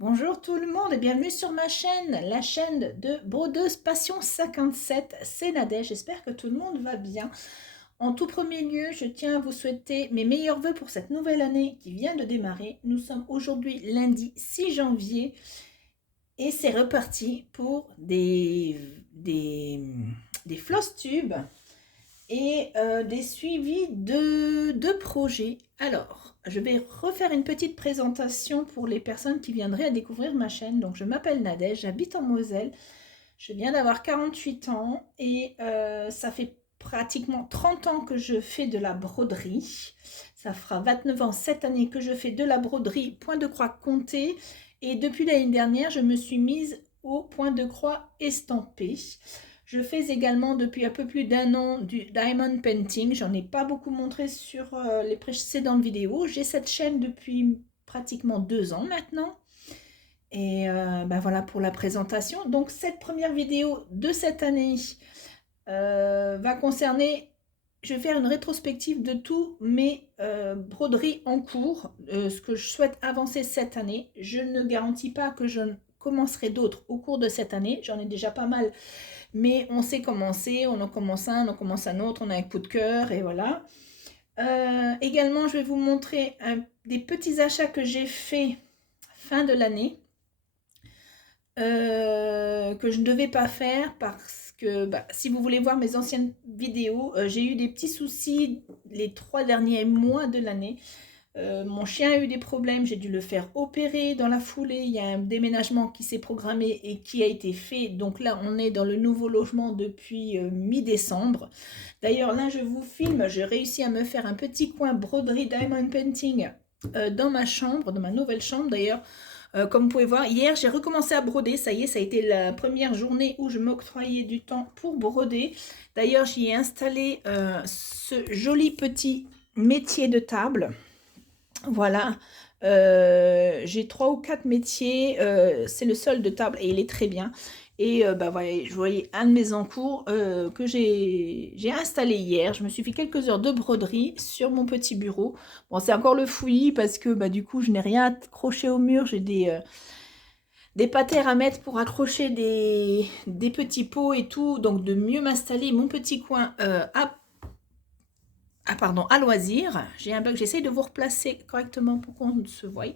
Bonjour tout le monde et bienvenue sur ma chaîne, la chaîne de Brodeuse Passion 57, c'est Nadège, j'espère que tout le monde va bien. En tout premier lieu, je tiens à vous souhaiter mes meilleurs vœux pour cette nouvelle année qui vient de démarrer. Nous sommes aujourd'hui lundi 6 janvier et c'est reparti pour des floss tubes et des suivis de projets. Alors, je vais refaire une petite présentation pour les personnes qui viendraient à découvrir ma chaîne. Donc, je m'appelle Nadège, j'habite en Moselle. Je viens d'avoir 48 ans et ça fait pratiquement 30 ans que je fais de la broderie. Ça fera 29 ans cette année que je fais de la broderie point de croix compté. Et depuis l'année dernière, je me suis mise au point de croix estampé. Je fais également depuis un peu plus d'un an du diamond painting. J'en ai pas beaucoup montré sur les précédentes vidéos. J'ai cette chaîne depuis pratiquement 2 ans maintenant. Et ben voilà pour la présentation. Donc cette première vidéo de cette année va concerner, je vais faire une rétrospective de tous mes broderies en cours, ce que je souhaite avancer cette année. Je ne garantis pas que je commencerai d'autres au cours de cette année. J'en ai déjà pas mal, mais on sait commencer, on en commence un, on en commence un autre, on a un coup de cœur et voilà. Également, je vais vous montrer des petits achats que j'ai fait fin de l'année. Que je ne devais pas faire parce que si vous voulez voir mes anciennes vidéos, j'ai eu des petits soucis les 3 derniers mois de l'année. Mon chien a eu des problèmes, j'ai dû le faire opérer dans la foulée. Il y a un déménagement qui s'est programmé et qui a été fait. Donc là, on est dans le nouveau logement depuis mi-décembre. D'ailleurs, là, je vous filme. J'ai réussi à me faire un petit coin broderie diamond painting dans ma chambre, dans ma nouvelle chambre. D'ailleurs, comme vous pouvez voir, hier, j'ai recommencé à broder. Ça y est, ça a été la première journée où je m'octroyais du temps pour broder. D'ailleurs, j'y ai installé ce joli petit métier de table. Voilà, j'ai 3 ou 4 métiers, c'est le seul de table et il est très bien. Et voilà, je voyais un de mes encours que j'ai installé hier. Je me suis fait quelques heures de broderie sur mon petit bureau. Bon, c'est encore le fouillis parce que du coup, je n'ai rien accroché au mur. J'ai des patères à mettre pour accrocher des petits pots et tout. Donc, de mieux m'installer mon petit coin à loisir. J'ai un bug, j'essaye de vous replacer correctement pour qu'on se voie.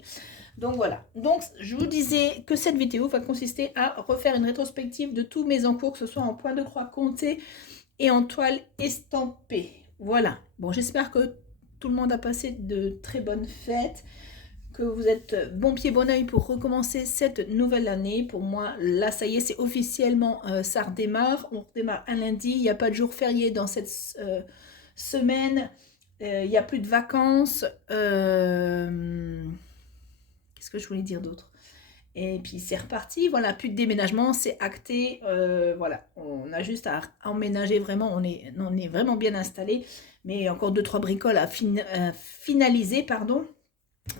Donc voilà, donc je vous disais que cette vidéo va consister à refaire une rétrospective de tous mes encours, que ce soit en point de croix compté et en toile estampée. Voilà, bon, j'espère que tout le monde a passé de très bonnes fêtes, que vous êtes bon pied bon oeil pour recommencer cette nouvelle année. Pour moi, là, ça y est, c'est officiellement, ça redémarre. On redémarre un lundi, il n'y a pas de jour férié dans cette semaine, il n'y a plus de vacances. Qu'est-ce que je voulais dire d'autre? Et puis c'est reparti, voilà, plus de déménagement, c'est acté, voilà, on a juste à emménager vraiment, on est vraiment bien installé, mais encore 2-3 bricoles à finaliser, pardon,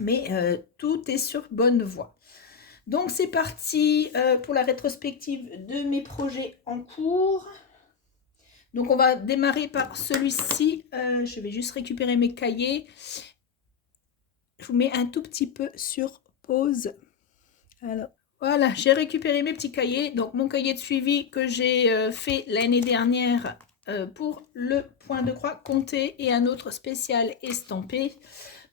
mais tout est sur bonne voie. Donc c'est parti pour la rétrospective de mes projets en cours. Donc on va démarrer par celui-ci, je vais juste récupérer mes cahiers. Je vous mets un tout petit peu sur pause. Alors, voilà, j'ai récupéré mes petits cahiers. Donc, mon cahier de suivi que j'ai fait l'année dernière pour le point de croix compté et un autre spécial estampé.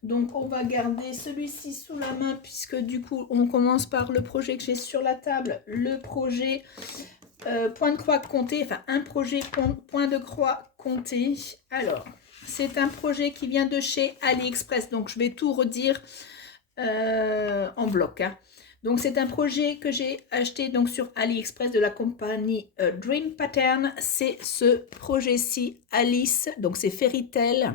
Donc, on va garder celui-ci sous la main puisque du coup, on commence par le projet que j'ai sur la table, le projet point de croix compté, enfin un projet point de croix compté. Alors, c'est un projet qui vient de chez AliExpress, donc je vais tout redire en bloc. Hein. Donc c'est un projet que j'ai acheté donc sur AliExpress de la compagnie Dream Pattern. C'est ce projet-ci, Alice, donc c'est Fairy Tail,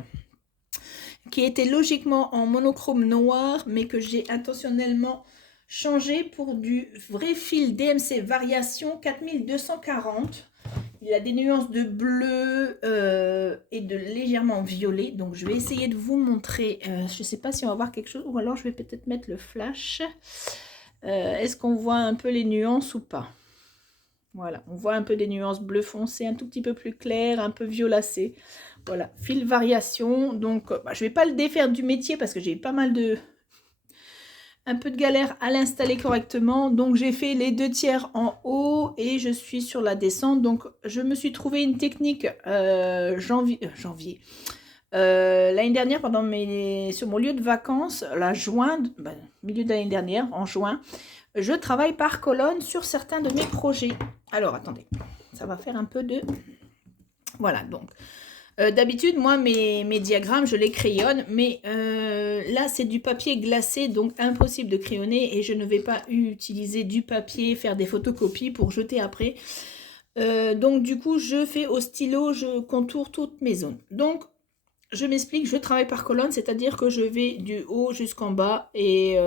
qui était logiquement en monochrome noir, mais que j'ai intentionnellement changé pour du vrai fil DMC Variation 4240. Il a des nuances de bleu et de légèrement violet. Donc, je vais essayer de vous montrer. Je ne sais pas si on va voir quelque chose. Ou alors, je vais peut-être mettre le flash. Est-ce qu'on voit un peu les nuances ou pas? Voilà, on voit un peu des nuances bleu foncé, un tout petit peu plus clair, un peu violacé. Voilà, fil variation. Donc, je ne vais pas le défaire du métier parce que j'ai pas mal un peu de galère à l'installer correctement. Donc j'ai fait les 2/3 en haut et je suis sur la descente. Donc je me suis trouvé une technique janvier. L'année dernière, sur mon lieu de vacances, milieu de l'année dernière, en juin, je travaille par colonne sur certains de mes projets. Alors attendez, ça va faire un peu de... Voilà, donc... d'habitude, moi, mes diagrammes, je les crayonne, mais là, c'est du papier glacé, donc impossible de crayonner et je ne vais pas utiliser du papier, faire des photocopies pour jeter après. Donc, du coup, je fais au stylo, je contourne toutes mes zones. Donc, je m'explique, je travaille par colonne, c'est-à-dire que je vais du haut jusqu'en bas et...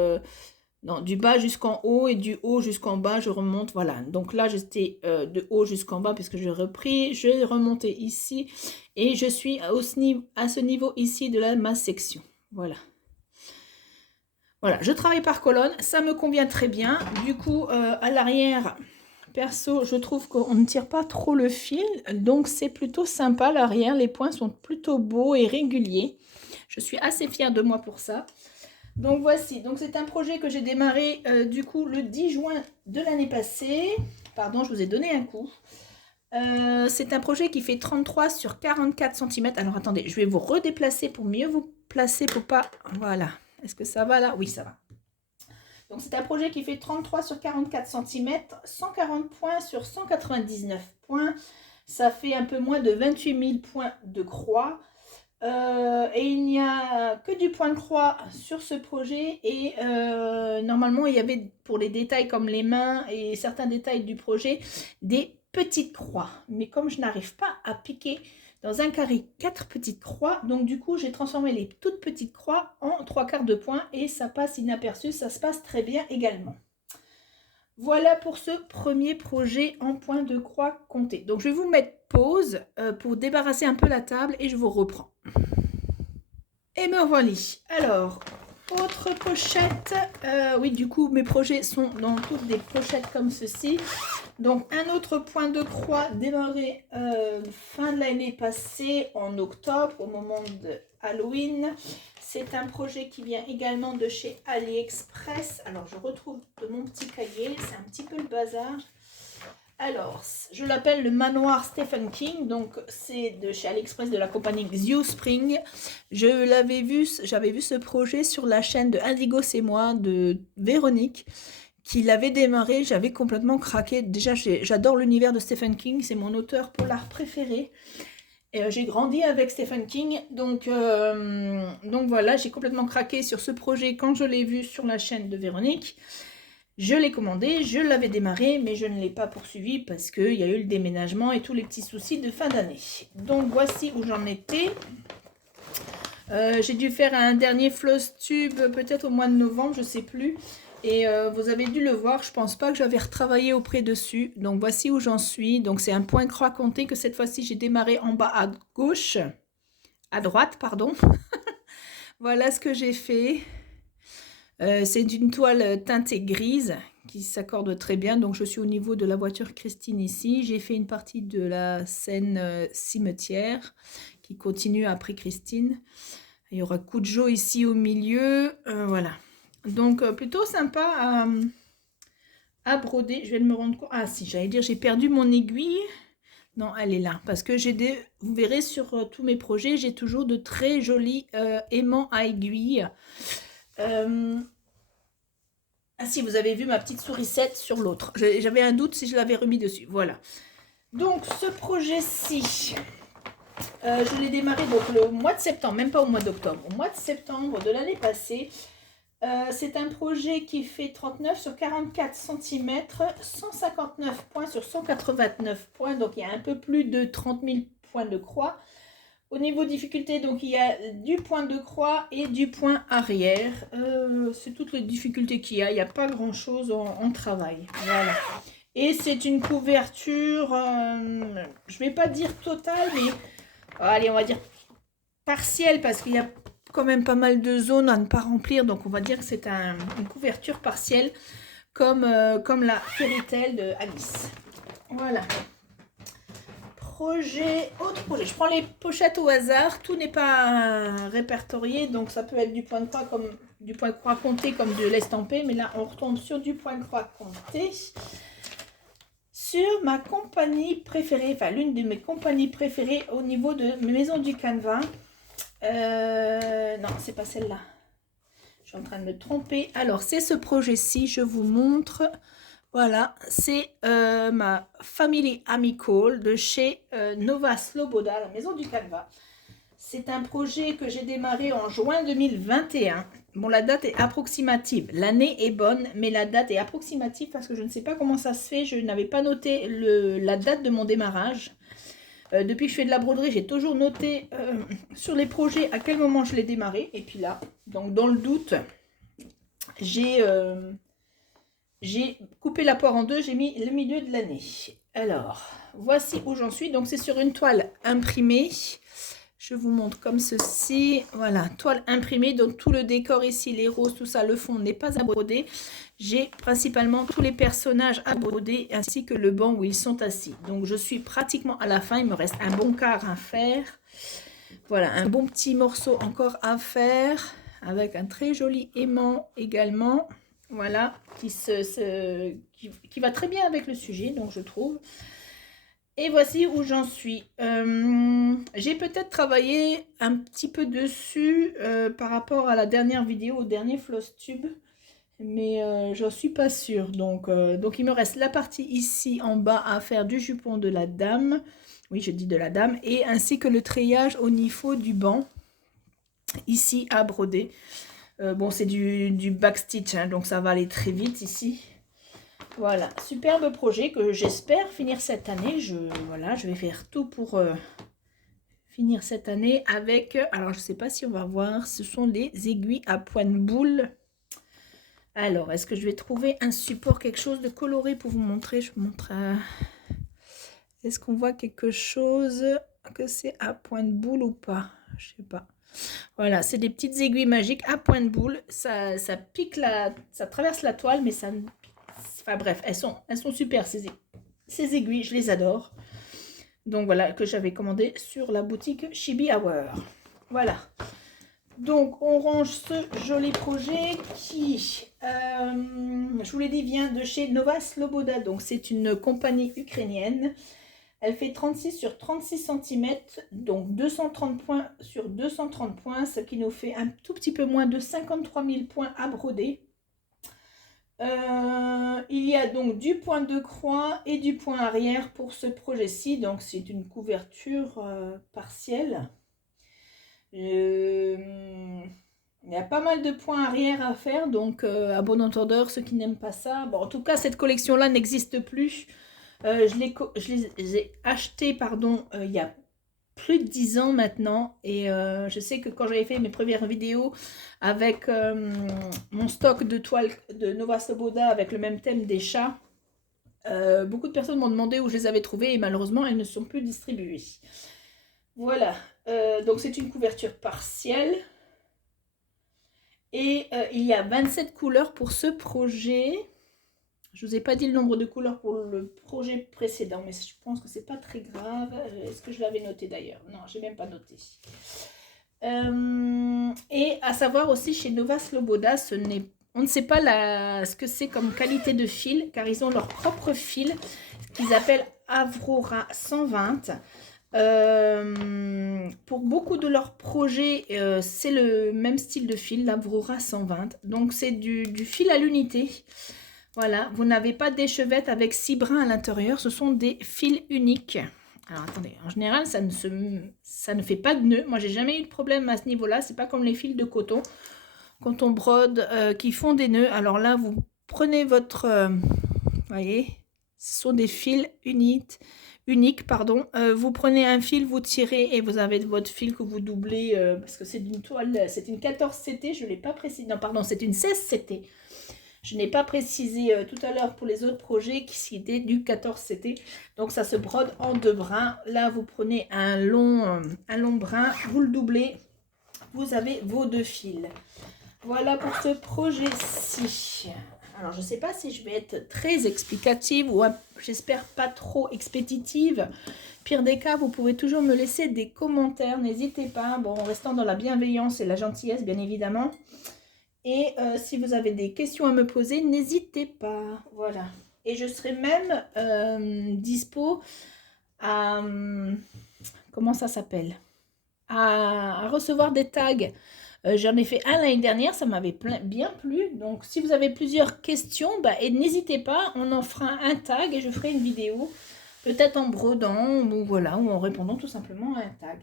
non, du bas jusqu'en haut et du haut jusqu'en bas, je remonte, voilà. Donc là, j'étais de haut jusqu'en bas puisque j'ai repris, je vais remonter ici et je suis à ce niveau ici de ma section. Voilà. Voilà, je travaille par colonne, ça me convient très bien. Du coup, à l'arrière, perso, je trouve qu'on ne tire pas trop le fil, donc c'est plutôt sympa l'arrière. Les points sont plutôt beaux et réguliers. Je suis assez fière de moi pour ça. Donc voici, donc c'est un projet que j'ai démarré du coup le 10 juin de l'année passée. Pardon, je vous ai donné un coup. C'est un projet qui fait 33 sur 44 cm. Alors attendez, je vais vous redéplacer pour mieux vous placer pour pas... Voilà. Est-ce que ça va là? Oui, ça va. Donc c'est un projet qui fait 33 sur 44 cm, 140 points sur 199 points. Ça fait un peu moins de 28 000 points de croix. Et il n'y a que du point de croix sur ce projet et normalement il y avait pour les détails comme les mains et certains détails du projet des petites croix, mais comme je n'arrive pas à piquer dans un carré 4 petites croix, donc du coup j'ai transformé les toutes petites croix en 3/4 de point et ça passe inaperçu, ça se passe très bien également. Voilà pour ce premier projet en point de croix compté. Donc je vais vous mettre pause pour débarrasser un peu la table et je vous reprends. Et me voilà. Alors, autre pochette. Oui, du coup, mes projets sont dans toutes des pochettes comme ceci. Donc, un autre point de croix démarré fin de l'année passée, en octobre, au moment de Halloween. C'est un projet qui vient également de chez AliExpress. Alors, je retrouve de mon petit cahier. C'est un petit peu le bazar. Alors, je l'appelle le manoir Stephen King. Donc, c'est de chez AliExpress de la compagnie Xiospring. J'avais vu ce projet sur la chaîne de Indigo C'est Moi de Véronique qui l'avait démarré. J'avais complètement craqué. Déjà, j'adore l'univers de Stephen King. C'est mon auteur polar préféré. J'ai grandi avec Stephen King, donc voilà, j'ai complètement craqué sur ce projet quand je l'ai vu sur la chaîne de Véronique. Je l'ai commandé, je l'avais démarré, mais je ne l'ai pas poursuivi parce qu'il y a eu le déménagement et tous les petits soucis de fin d'année. Donc voici où j'en étais. J'ai dû faire un dernier floss tube peut-être au mois de novembre, je ne sais plus. Et vous avez dû le voir, je pense pas que j'avais retravaillé auprès dessus. Donc voici où j'en suis. Donc c'est un point croix compté que cette fois-ci j'ai démarré en bas à gauche. À droite, pardon. Voilà ce que j'ai fait. C'est une toile teintée grise qui s'accorde très bien. Donc je suis au niveau de la voiture Christine ici. J'ai fait une partie de la scène cimetière qui continue après Christine. Il y aura Cujo ici au milieu. Voilà. Donc, plutôt sympa à broder. Je viens de me rendre compte. Ah, si, j'allais dire, j'ai perdu mon aiguille. Non, elle est là. Parce que j'ai vous verrez sur tous mes projets, j'ai toujours de très jolis aimants à aiguille. Ah si, vous avez vu ma petite sourisette sur l'autre. J'avais un doute si je l'avais remis dessus. Voilà. Donc, ce projet-ci, je l'ai démarré donc, le mois de septembre, même pas au mois d'octobre. Au mois de septembre de l'année passée. C'est un projet qui fait 39 sur 44 cm, 159 points sur 189 points, donc il y a un peu plus de 30 000 points de croix. Au niveau difficulté, donc il y a du point de croix et du point arrière. C'est toutes les difficultés qu'il y a, il n'y a pas grand chose en travail. Voilà. Et c'est une couverture, je ne vais pas dire totale, mais allez, on va dire partielle parce qu'il y a quand même pas mal de zones à ne pas remplir, donc on va dire que c'est une couverture partielle comme la Fairy Tail de Alice. Voilà. Autre projet, je prends les pochettes au hasard, tout n'est pas répertorié, donc ça peut être du point de croix comme du point croix compté comme de l'estampé, mais là on retombe sur du point croix compté. Sur ma compagnie préférée, enfin l'une de mes compagnies préférées au niveau de Maison du Canevas. Non, c'est pas celle-là. Je suis en train de me tromper. Alors, c'est ce projet-ci, je vous montre. Voilà, c'est ma Family Amical de chez Nova Sloboda, la Maison du Canevas. C'est un projet que j'ai démarré en juin 2021. Bon, la date est approximative. L'année est bonne, mais la date est approximative parce que je ne sais pas comment ça se fait. Je n'avais pas noté la date de mon démarrage. Depuis que je fais de la broderie, j'ai toujours noté sur les projets à quel moment je l'ai démarré. Et puis là, donc dans le doute, j'ai coupé la poire en deux, j'ai mis le milieu de l'année. Alors, voici où j'en suis. Donc c'est sur une toile imprimée. Je vous montre comme ceci. Voilà, toile imprimée. Donc tout le décor ici, les roses, tout ça, le fond n'est pas à broder. J'ai principalement tous les personnages à broder ainsi que le banc où ils sont assis. Donc je suis pratiquement à la fin. Il me reste un bon quart à faire. Voilà, un bon petit morceau encore à faire avec un très joli aimant également. Voilà, qui va très bien avec le sujet, donc je trouve. Et voici où j'en suis. J'ai peut-être travaillé un petit peu dessus par rapport à la dernière vidéo, au dernier floss tube, mais j'en suis pas sûre. Donc il me reste la partie ici en bas à faire du jupon de la dame. Oui, je dis de la dame. Et ainsi que le treillage au niveau du banc, ici à broder. Bon, c'est du backstitch, hein, donc ça va aller très vite ici. Voilà, superbe projet que j'espère finir cette année. Voilà, je vais faire tout pour finir cette année avec... Alors, je ne sais pas si on va voir. Ce sont les aiguilles à point de boule. Alors, est-ce que je vais trouver un support, quelque chose de coloré pour vous montrer? Je vous montre... Est-ce qu'on voit quelque chose que c'est à point de boule ou pas? Je sais pas. Voilà, c'est des petites aiguilles magiques à point de boule. Ça pique ça traverse la toile, mais ça... Enfin bref, elles sont super ces aiguilles, je les adore. Donc voilà, que j'avais commandé sur la boutique Chibi Hour. Voilà. Donc on range ce joli projet qui, je vous l'ai dit, vient de chez Nova Sloboda. Donc c'est une compagnie ukrainienne. Elle fait 36 sur 36 cm, donc 230 points sur 230 points, ce qui nous fait un tout petit peu moins de 53 000 points à broder. Il y a donc du point de croix et du point arrière pour ce projet-ci, donc c'est une couverture partielle. Il y a pas mal de points arrière à faire, donc à bon entendeur, ceux qui n'aiment pas ça. Bon, en tout cas, cette collection-là n'existe plus. Je les ai achetés, pardon, il y a plus de 10 ans maintenant, et je sais que quand j'avais fait mes premières vidéos avec mon stock de toiles de Nova Sloboda avec le même thème des chats, beaucoup de personnes m'ont demandé où je les avais trouvées et malheureusement elles ne sont plus distribuées. Voilà, donc c'est une couverture partielle et il y a 27 couleurs pour ce projet. Je ne vous ai pas dit le nombre de couleurs pour le projet précédent, mais je pense que c'est pas très grave. Est-ce que je l'avais noté d'ailleurs? Non, je n'ai même pas noté. Et à savoir aussi, chez Nova Sloboda, on ne sait pas ce que c'est comme qualité de fil, car ils ont leur propre fil, qu'ils appellent Avrora 120. Pour beaucoup de leurs projets, c'est le même style de fil, l'Avrora 120. Donc c'est du fil à l'unité. Voilà, vous n'avez pas d'échevette avec 6 brins à l'intérieur, ce sont des fils uniques. Alors attendez, en général, ça ne fait pas de nœud. Moi, j'ai jamais eu de problème à ce niveau-là. C'est pas comme les fils de coton quand on brode qui font des nœuds. Alors là, vous prenez votre... voyez, ce sont des fils uniques, pardon. Vous prenez un fil, vous tirez et vous avez votre fil que vous doublez parce que c'est d'une toile, c'est une 14 CT, je ne l'ai pas précisé. Non, pardon, c'est une 16 CT. Je n'ai pas précisé tout à l'heure pour les autres projets qui étaient du 14 CT. Donc ça se brode en 2 brins. Là, vous prenez un long brin, vous le doublez. Vous avez vos 2 fils. Voilà pour ce projet-ci. Alors, je ne sais pas si je vais être très explicative ou j'espère pas trop expéditive. Pire des cas, vous pouvez toujours me laisser des commentaires. N'hésitez pas. Bon, en restant dans la bienveillance et la gentillesse, bien évidemment. Et si vous avez des questions à me poser, n'hésitez pas. Voilà. Et je serai même dispo à... comment ça s'appelle? À recevoir des tags. J'en ai fait un l'année dernière, ça m'avait bien plu. Donc, si vous avez plusieurs questions, et n'hésitez pas, on en fera un tag et je ferai une vidéo, peut-être en brodant ou voilà, ou en répondant tout simplement à un tag.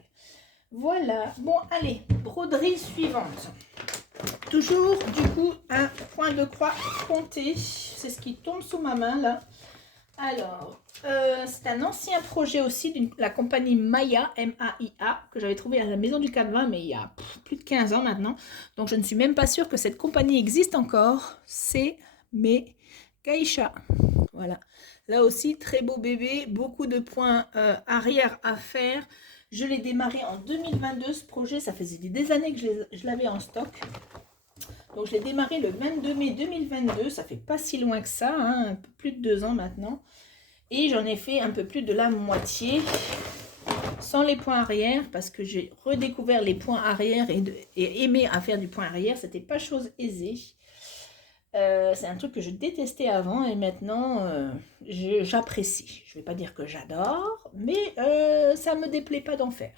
Voilà. Bon, allez, broderie suivante. Toujours, du coup, un point de croix compté. C'est ce qui tombe sous ma main, là. Alors, c'est un ancien projet aussi de la compagnie Maya, M-A-I-A, que j'avais trouvé à la Maison du Canevas, mais il y a plus de 15 ans maintenant. Donc, je ne suis même pas sûre que cette compagnie existe encore. C'est mes Geisha. Voilà. Là aussi, très beau bébé, beaucoup de points arrière à faire. Je l'ai démarré en 2022, ce projet. Ça faisait des années que je l'avais en stock. Donc, je l'ai démarré le 22 mai 2022. Ça fait pas si loin que ça, hein, un peu plus de 2 ans maintenant. Et j'en ai fait un peu plus de la moitié sans les points arrière parce que j'ai redécouvert les points arrière et aimé à faire du point arrière. C'était pas chose aisée. C'est un truc que je détestais avant et maintenant j'apprécie. Je vais pas dire que j'adore, mais ça me déplaît pas d'en faire.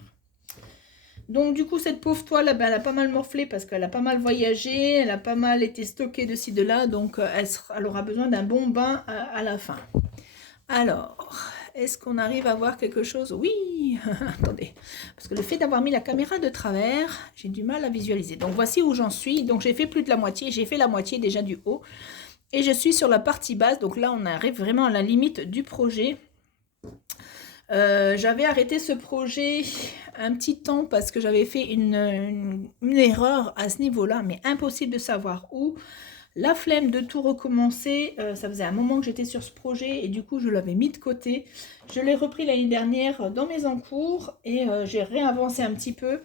Donc du coup cette pauvre toile, elle a pas mal morflé parce qu'elle a pas mal voyagé, elle a pas mal été stockée de ci de là, donc elle aura besoin d'un bon bain à la fin. Alors, est-ce qu'on arrive à voir quelque chose? Oui. Attendez, parce que le fait d'avoir mis la caméra de travers, j'ai du mal à visualiser. Donc voici où j'en suis. Donc j'ai fait plus de la moitié, j'ai fait la moitié déjà du haut. Et je suis sur la partie basse, donc là on arrive vraiment à la limite du projet. J'avais arrêté ce projet un petit temps parce que j'avais fait une erreur à ce niveau-là, mais impossible de savoir où. La flemme de tout recommencer, ça faisait un moment que j'étais sur ce projet et du coup je l'avais mis de côté. Je l'ai repris l'année dernière dans mes encours et j'ai réavancé un petit peu.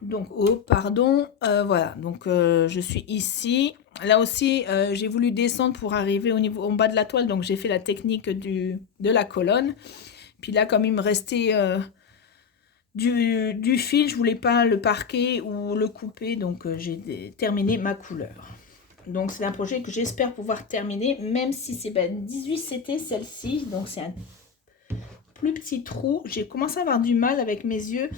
Donc, oh pardon, voilà, donc je suis ici. Là aussi, j'ai voulu descendre pour arriver au niveau, en bas de la toile, donc j'ai fait la technique de la colonne. Puis là, comme il me restait du fil, je voulais pas le parquer ou le couper, donc j'ai terminé ma couleur. Donc c'est un projet que j'espère pouvoir terminer, même si c'est 18 CT celle-ci, donc c'est un plus petit trou. J'ai commencé à avoir du mal avec mes yeux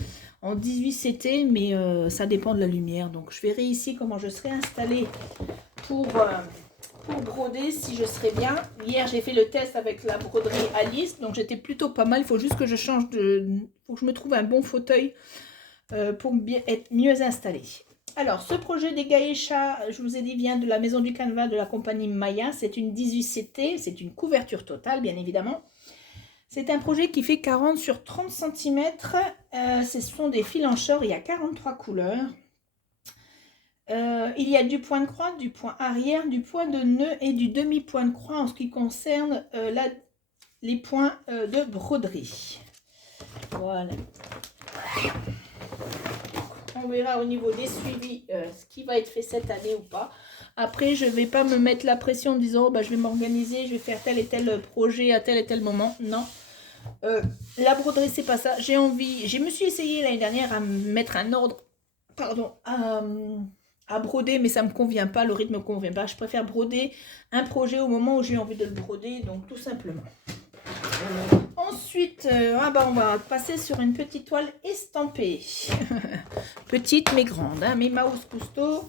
en 18 CT, mais ça dépend de la lumière. Donc je verrai ici comment je serai installée pour broder, si je serai bien. Hier j'ai fait le test avec la broderie Alice, donc j'étais plutôt pas mal. Il faut juste que je change faut que je me trouve un bon fauteuil pour être mieux installée. Alors, ce projet des Geisha, je vous ai dit, vient de la Maison du Canevas de la compagnie Maya. C'est une 18CT, c'est une couverture totale, bien évidemment. C'est un projet qui fait 40 sur 30 cm. Ce sont des filancheurs, il y a 43 couleurs. Il y a du point de croix, du point arrière, du point de nœud et du demi-point de croix en ce qui concerne les points de broderie. Voilà. On verra au niveau des suivis ce qui va être fait cette année ou pas. Après, je ne vais pas me mettre la pression en disant je vais m'organiser, je vais faire tel et tel projet à tel et tel moment. Non. La broderie, c'est pas ça. J'ai envie. Je me suis essayé l'année dernière à mettre un ordre, pardon, à broder, mais ça ne me convient pas. Le rythme ne me convient pas. Je préfère broder un projet au moment où j'ai envie de le broder, donc tout simplement. Ensuite, on va passer sur une petite toile estampée. Petite mais grande, hein, mais Mouse Cousteau.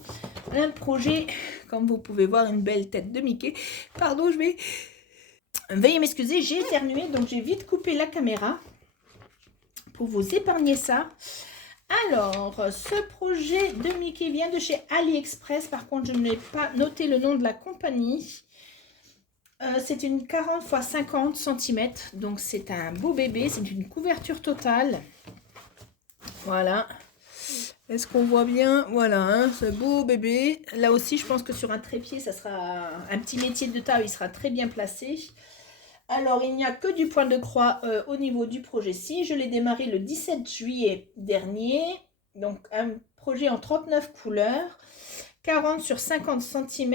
Un projet, comme vous pouvez voir, une belle tête de Mickey. Pardon, veuillez m'excuser, j'ai éternué, donc j'ai vite coupé la caméra pour vous épargner ça. Alors, ce projet de Mickey vient de chez AliExpress. Par contre, je n'ai pas noté le nom de la compagnie. C'est une 40 x 50 cm, donc c'est un beau bébé, c'est une couverture totale. Voilà. Est-ce qu'on voit bien? Voilà, hein, ce beau bébé. Là aussi, je pense que sur un trépied, ça sera un petit métier de taille, il sera très bien placé. Alors, il n'y a que du point de croix au niveau du projet-ci. Je l'ai démarré le 17 juillet dernier. Donc, un projet en 39 couleurs. 40 sur 50 cm,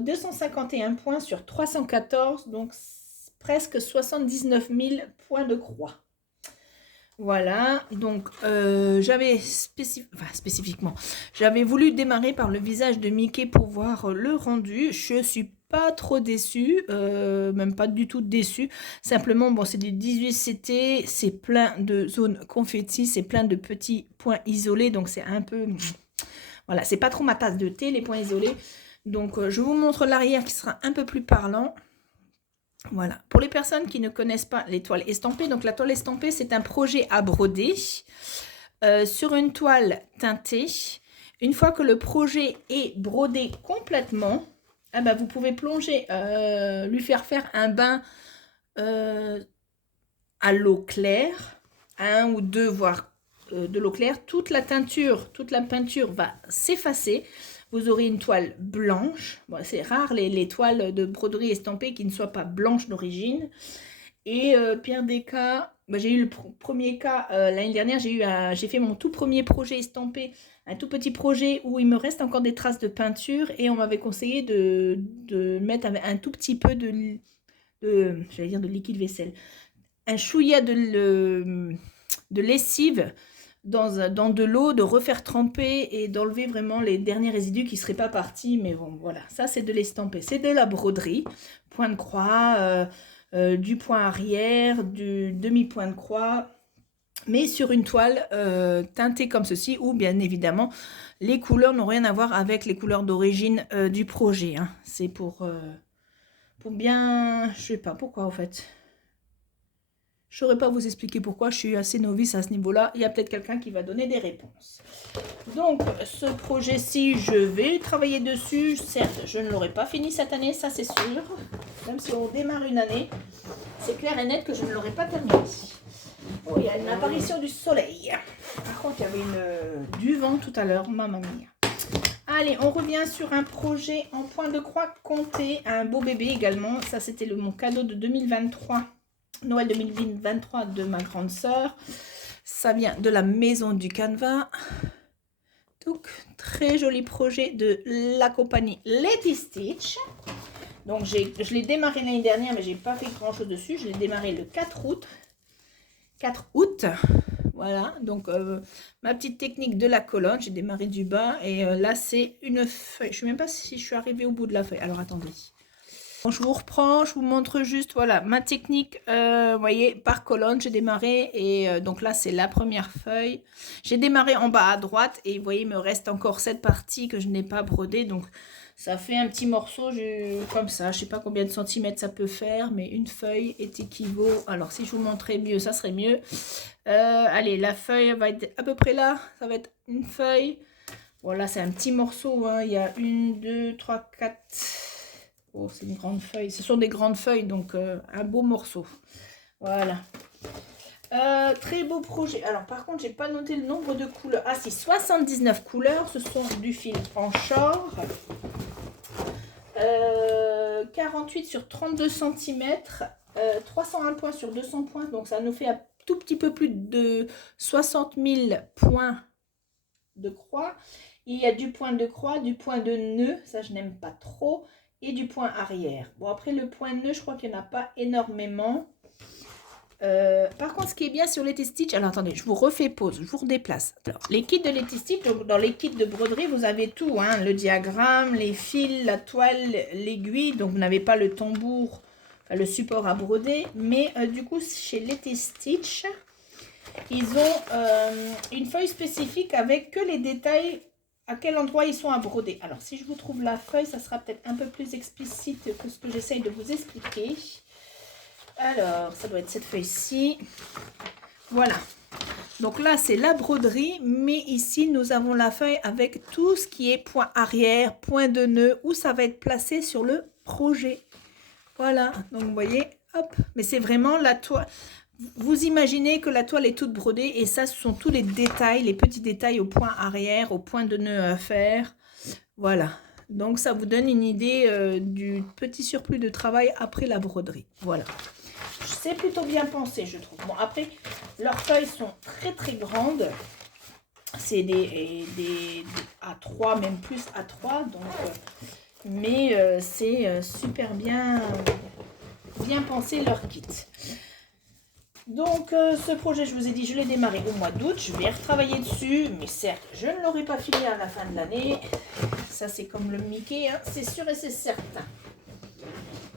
251 points sur 314, donc presque 79 000 points de croix. Voilà, donc spécifiquement, j'avais voulu démarrer par le visage de Mickey pour voir le rendu. Je suis pas trop déçue, même pas du tout déçue. Simplement, bon, c'est du 18CT, c'est plein de zones confetti, c'est plein de petits points isolés, donc c'est un peu... Voilà, c'est pas trop ma tasse de thé, les points isolés. Donc, je vous montre l'arrière qui sera un peu plus parlant. Voilà, pour les personnes qui ne connaissent pas les toiles estampées, donc la toile estampée, c'est un projet à broder sur une toile teintée. Une fois que le projet est brodé complètement, ah ben vous pouvez plonger, lui faire un bain à l'eau claire, 1 ou 2 voire de l'eau claire. Toute la peinture va s'effacer. Vous aurez une toile blanche. Bon, c'est rare les toiles de broderie estampée qui ne soient pas blanches d'origine. Et Pierre Descas, bah, j'ai eu le premier cas l'année dernière, j'ai fait mon tout premier projet estampé, un tout petit projet où il me reste encore des traces de peinture et on m'avait conseillé de mettre un tout petit peu j'allais dire de liquide vaisselle, un chouïa de lessive dans de l'eau, de refaire tremper et d'enlever vraiment les derniers résidus qui ne seraient pas partis. Mais bon, voilà, ça c'est de l'estamper. C'est de la broderie, point de croix, du point arrière, du demi-point de croix, mais sur une toile teintée comme ceci, où bien évidemment, les couleurs n'ont rien à voir avec les couleurs d'origine du projet. Hein. C'est pour bien... Je sais pas pourquoi en fait. Je ne saurais pas vous expliquer pourquoi, je suis assez novice à ce niveau-là. Il y a peut-être quelqu'un qui va donner des réponses. Donc, ce projet-ci, je vais travailler dessus. Certes, je ne l'aurai pas fini cette année, ça c'est sûr. Même si on démarre une année, c'est clair et net que je ne l'aurai pas terminé. Oh, il y a une apparition du soleil. Par contre, il y avait du vent tout à l'heure, mamma mia. Allez, on revient sur un projet en point de croix compté, un beau bébé également. Ça, c'était mon cadeau de 2023. Noël 2023 de ma grande sœur. Ça vient de la maison du canevas. Donc, très joli projet de la compagnie Letty Stitch. Donc, je l'ai démarré l'année dernière, mais j'ai pas fait grand chose dessus. Je l'ai démarré le 4 août. 4 août. Voilà, donc ma petite technique de la colonne. J'ai démarré du bas et là, c'est une feuille. Je ne sais même pas si je suis arrivée au bout de la feuille. Alors, attendez. Je vous reprends, je vous montre juste, voilà, ma technique, vous voyez, par colonne, j'ai démarré, et donc là, c'est la première feuille. J'ai démarré en bas à droite, et vous voyez, il me reste encore cette partie que je n'ai pas brodée, donc ça fait un petit morceau comme ça, je ne sais pas combien de centimètres ça peut faire, mais une feuille est équivaut, alors si je vous montrais mieux, ça serait mieux. Allez, la feuille va être à peu près là, ça va être une feuille. Voilà, c'est un petit morceau, hein. Il y a 1, 2, 3, 4... Oh, c'est une grande feuille. Ce sont des grandes feuilles, donc un beau morceau. Voilà. Très beau projet. Alors, par contre, j'ai pas noté le nombre de couleurs. Ah, si, 79 couleurs. Ce sont du fil en short. 48 sur 32 cm. 301 points sur 200 points. Donc, ça nous fait un tout petit peu plus de 60 000 points de croix. Il y a du point de croix, du point de nœud. Ça, je n'aime pas trop. Et du point arrière. Bon, après le point nœud, je crois qu'il n'y en a pas énormément. Par contre, ce qui est bien sur Letty Stitch, alors attendez, je vous refais pause, je vous redéplace. Alors, les kits de Letty Stitch, donc dans les kits de broderie, vous avez tout, hein, le diagramme, les fils, la toile, l'aiguille, donc vous n'avez pas le tambour, enfin, le support à broder, mais du coup, chez Letty Stitch, ils ont une feuille spécifique avec que les détails à quel endroit ils sont à broder. Alors, si je vous trouve la feuille, ça sera peut-être un peu plus explicite que ce que j'essaye de vous expliquer. Alors, ça doit être cette feuille-ci. Voilà. Donc là, c'est la broderie, mais ici, nous avons la feuille avec tout ce qui est point arrière, point de nœud, où ça va être placé sur le projet. Voilà. Donc, vous voyez, hop. Mais c'est vraiment la toile... Vous imaginez que la toile est toute brodée et ça, ce sont tous les détails, les petits détails au point arrière, au point de nœud à faire. Voilà. Donc, ça vous donne une idée du petit surplus de travail après la broderie. Voilà. C'est plutôt bien pensé, je trouve. Bon, après, leurs feuilles sont très, très grandes. C'est des A3, même plus A3. Donc, mais c'est super bien pensé leur kit. Donc, ce projet, je vous ai dit, je l'ai démarré au mois d'août. Je vais retravailler dessus, mais certes, je ne l'aurai pas fini à la fin de l'année. Ça, c'est comme le Mickey, hein, c'est sûr et c'est certain.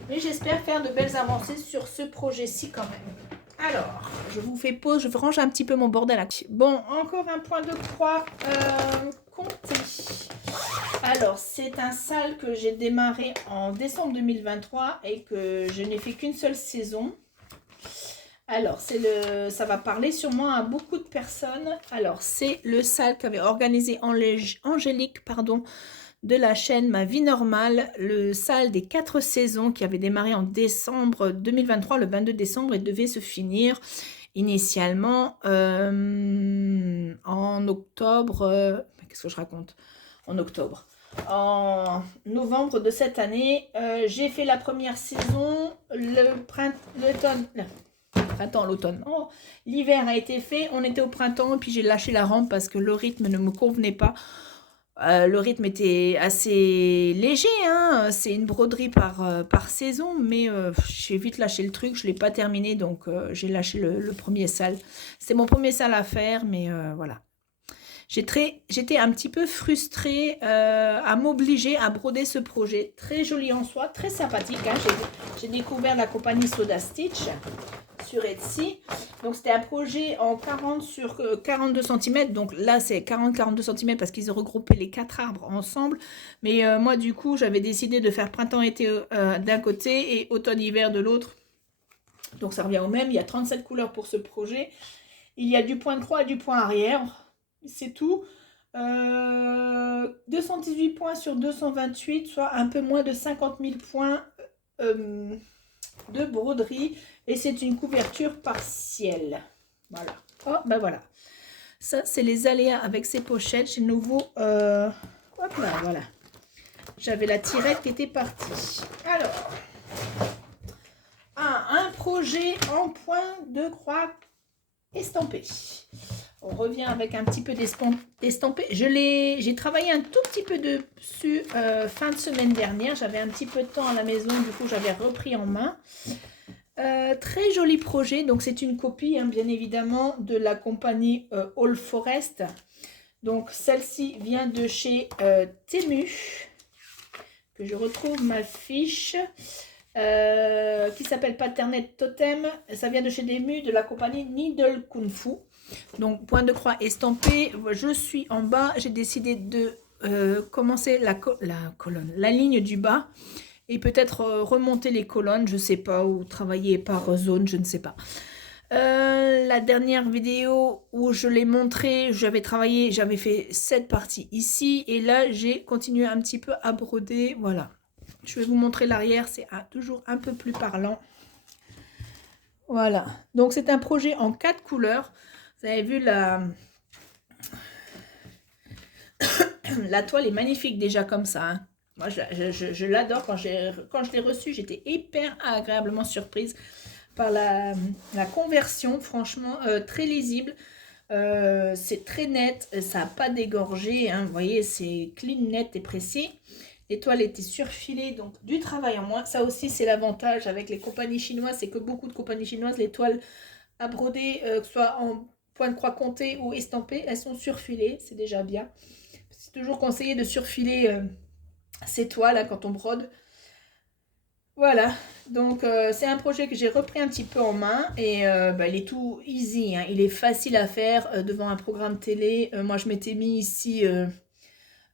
Mais j'espère faire de belles avancées sur ce projet-ci quand même. Alors, je vous fais pause, je range un petit peu mon bordel là. Bon, encore un point de croix compté. Alors, c'est un salle que j'ai démarré en décembre 2023 et que je n'ai fait qu'une seule saison. Alors, ça va parler sûrement à beaucoup de personnes. Alors, c'est le salle qu'avait organisé Angélique, de la chaîne Ma Vie Normale, le salle des 4 saisons qui avait démarré en décembre 2023, le 22 décembre, et devait se finir initialement en octobre. Qu'est-ce que je raconte? En octobre. En novembre de cette année, j'ai fait la première saison, l'automne. Oh, l'hiver a été fait, on était au printemps, et puis j'ai lâché la rampe parce que le rythme ne me convenait pas. Le rythme était assez léger, hein. C'est une broderie par saison, mais j'ai vite lâché le truc, je ne l'ai pas terminé, donc j'ai lâché le premier salle. C'est mon premier salle à faire, mais voilà. J'étais un petit peu frustrée à m'obliger à broder ce projet. Très joli en soi, très sympathique, hein. J'ai découvert la compagnie Soda Stitch sur Etsy. Donc c'était un projet en 40 sur 42 cm. Donc là c'est 40-42 cm parce qu'ils ont regroupé les 4 arbres ensemble. Mais moi du coup j'avais décidé de faire printemps-été d'un côté et automne-hiver de l'autre. Donc ça revient au même. Il y a 37 couleurs pour ce projet. Il y a du point de croix et du point arrière. C'est tout. 218 points sur 228, soit un peu moins de 50 000 points de broderie. Et c'est une couverture partielle. Voilà. Oh, ben voilà. Ça, c'est les aléas avec ces pochettes. J'ai nouveau... hop là, voilà. J'avais la tirette qui était partie. Alors, un projet en point de croix estampé. On revient avec un petit peu d'estampé. J'ai travaillé un tout petit peu dessus fin de semaine dernière. J'avais un petit peu de temps à la maison, du coup j'avais repris en main. Très joli projet, donc c'est une copie hein, bien évidemment de la compagnie All Forest. Donc celle-ci vient de chez Temu, que je retrouve ma fiche, qui s'appelle Patternet Totem. Ça vient de chez Temu, de la compagnie Needle Kung Fu. Donc point de croix estampé, je suis en bas, j'ai décidé de commencer la ligne du bas et peut-être remonter les colonnes, je ne sais pas, ou travailler par zone, je ne sais pas. La dernière vidéo où je l'ai montré, j'avais fait cette partie ici et là j'ai continué un petit peu à broder, voilà. Je vais vous montrer l'arrière, c'est toujours un peu plus parlant. Voilà, donc c'est un projet en 4 couleurs. Vous avez vu la toile est magnifique déjà comme ça. Hein. Moi, je l'adore. Quand je l'ai reçue, j'étais hyper agréablement surprise par la conversion. Franchement, très lisible. C'est très net. Ça n'a pas dégorgé. Hein. Vous voyez, c'est clean, net et précis. Les toiles étaient surfilées, donc du travail en moins. Ça aussi, c'est l'avantage avec les compagnies chinoises. C'est que beaucoup de compagnies chinoises, les toiles à broder, que ce soit en point de croix compté ou estampé, elles sont surfilées, c'est déjà bien. C'est toujours conseillé de surfiler ces toiles là, quand on brode. Voilà, donc c'est un projet que j'ai repris un petit peu en main et il est tout easy, hein. Il est facile à faire devant un programme télé. Moi je m'étais mis ici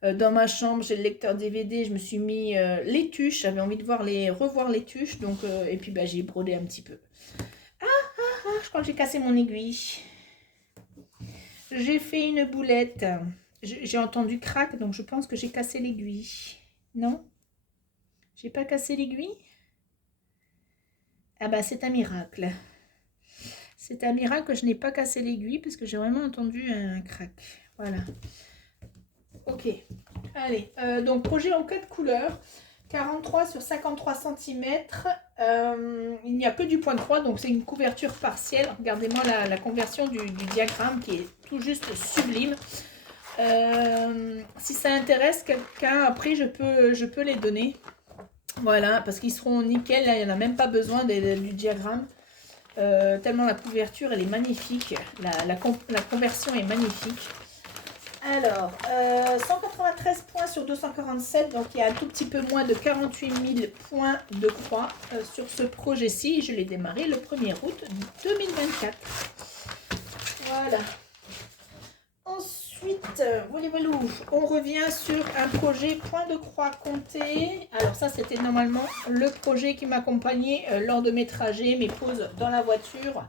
dans ma chambre, j'ai le lecteur DVD, je me suis mis les tuches, j'avais envie de revoir les tuches, donc, et puis j'ai brodé un petit peu. Je crois que j'ai cassé mon aiguille. J'ai fait une boulette. J'ai entendu crack, donc je pense que j'ai cassé l'aiguille. Non? J'ai pas cassé l'aiguille? Ah bah c'est un miracle. C'est un miracle que je n'ai pas cassé l'aiguille parce que j'ai vraiment entendu un crack. Voilà. Ok. Allez, donc projet en 4 couleurs. 43 sur 53 cm. Il n'y a que du point de croix, donc c'est une couverture partielle. Regardez-moi la conversion du diagramme qui est tout juste sublime. Si ça intéresse quelqu'un, après je peux les donner. Voilà, parce qu'ils seront nickel. Là, il n'y en a même pas besoin du diagramme. tellement la couverture elle est magnifique, la conversion est magnifique. Alors, 193 points sur 247, donc il y a un tout petit peu moins de 48 000 points de croix sur ce projet-ci. Je l'ai démarré le 1er août 2024. Voilà. Ensuite, voilà, on revient sur un projet point de croix compté. Alors ça, c'était normalement le projet qui m'accompagnait lors de mes trajets, mes pauses dans la voiture.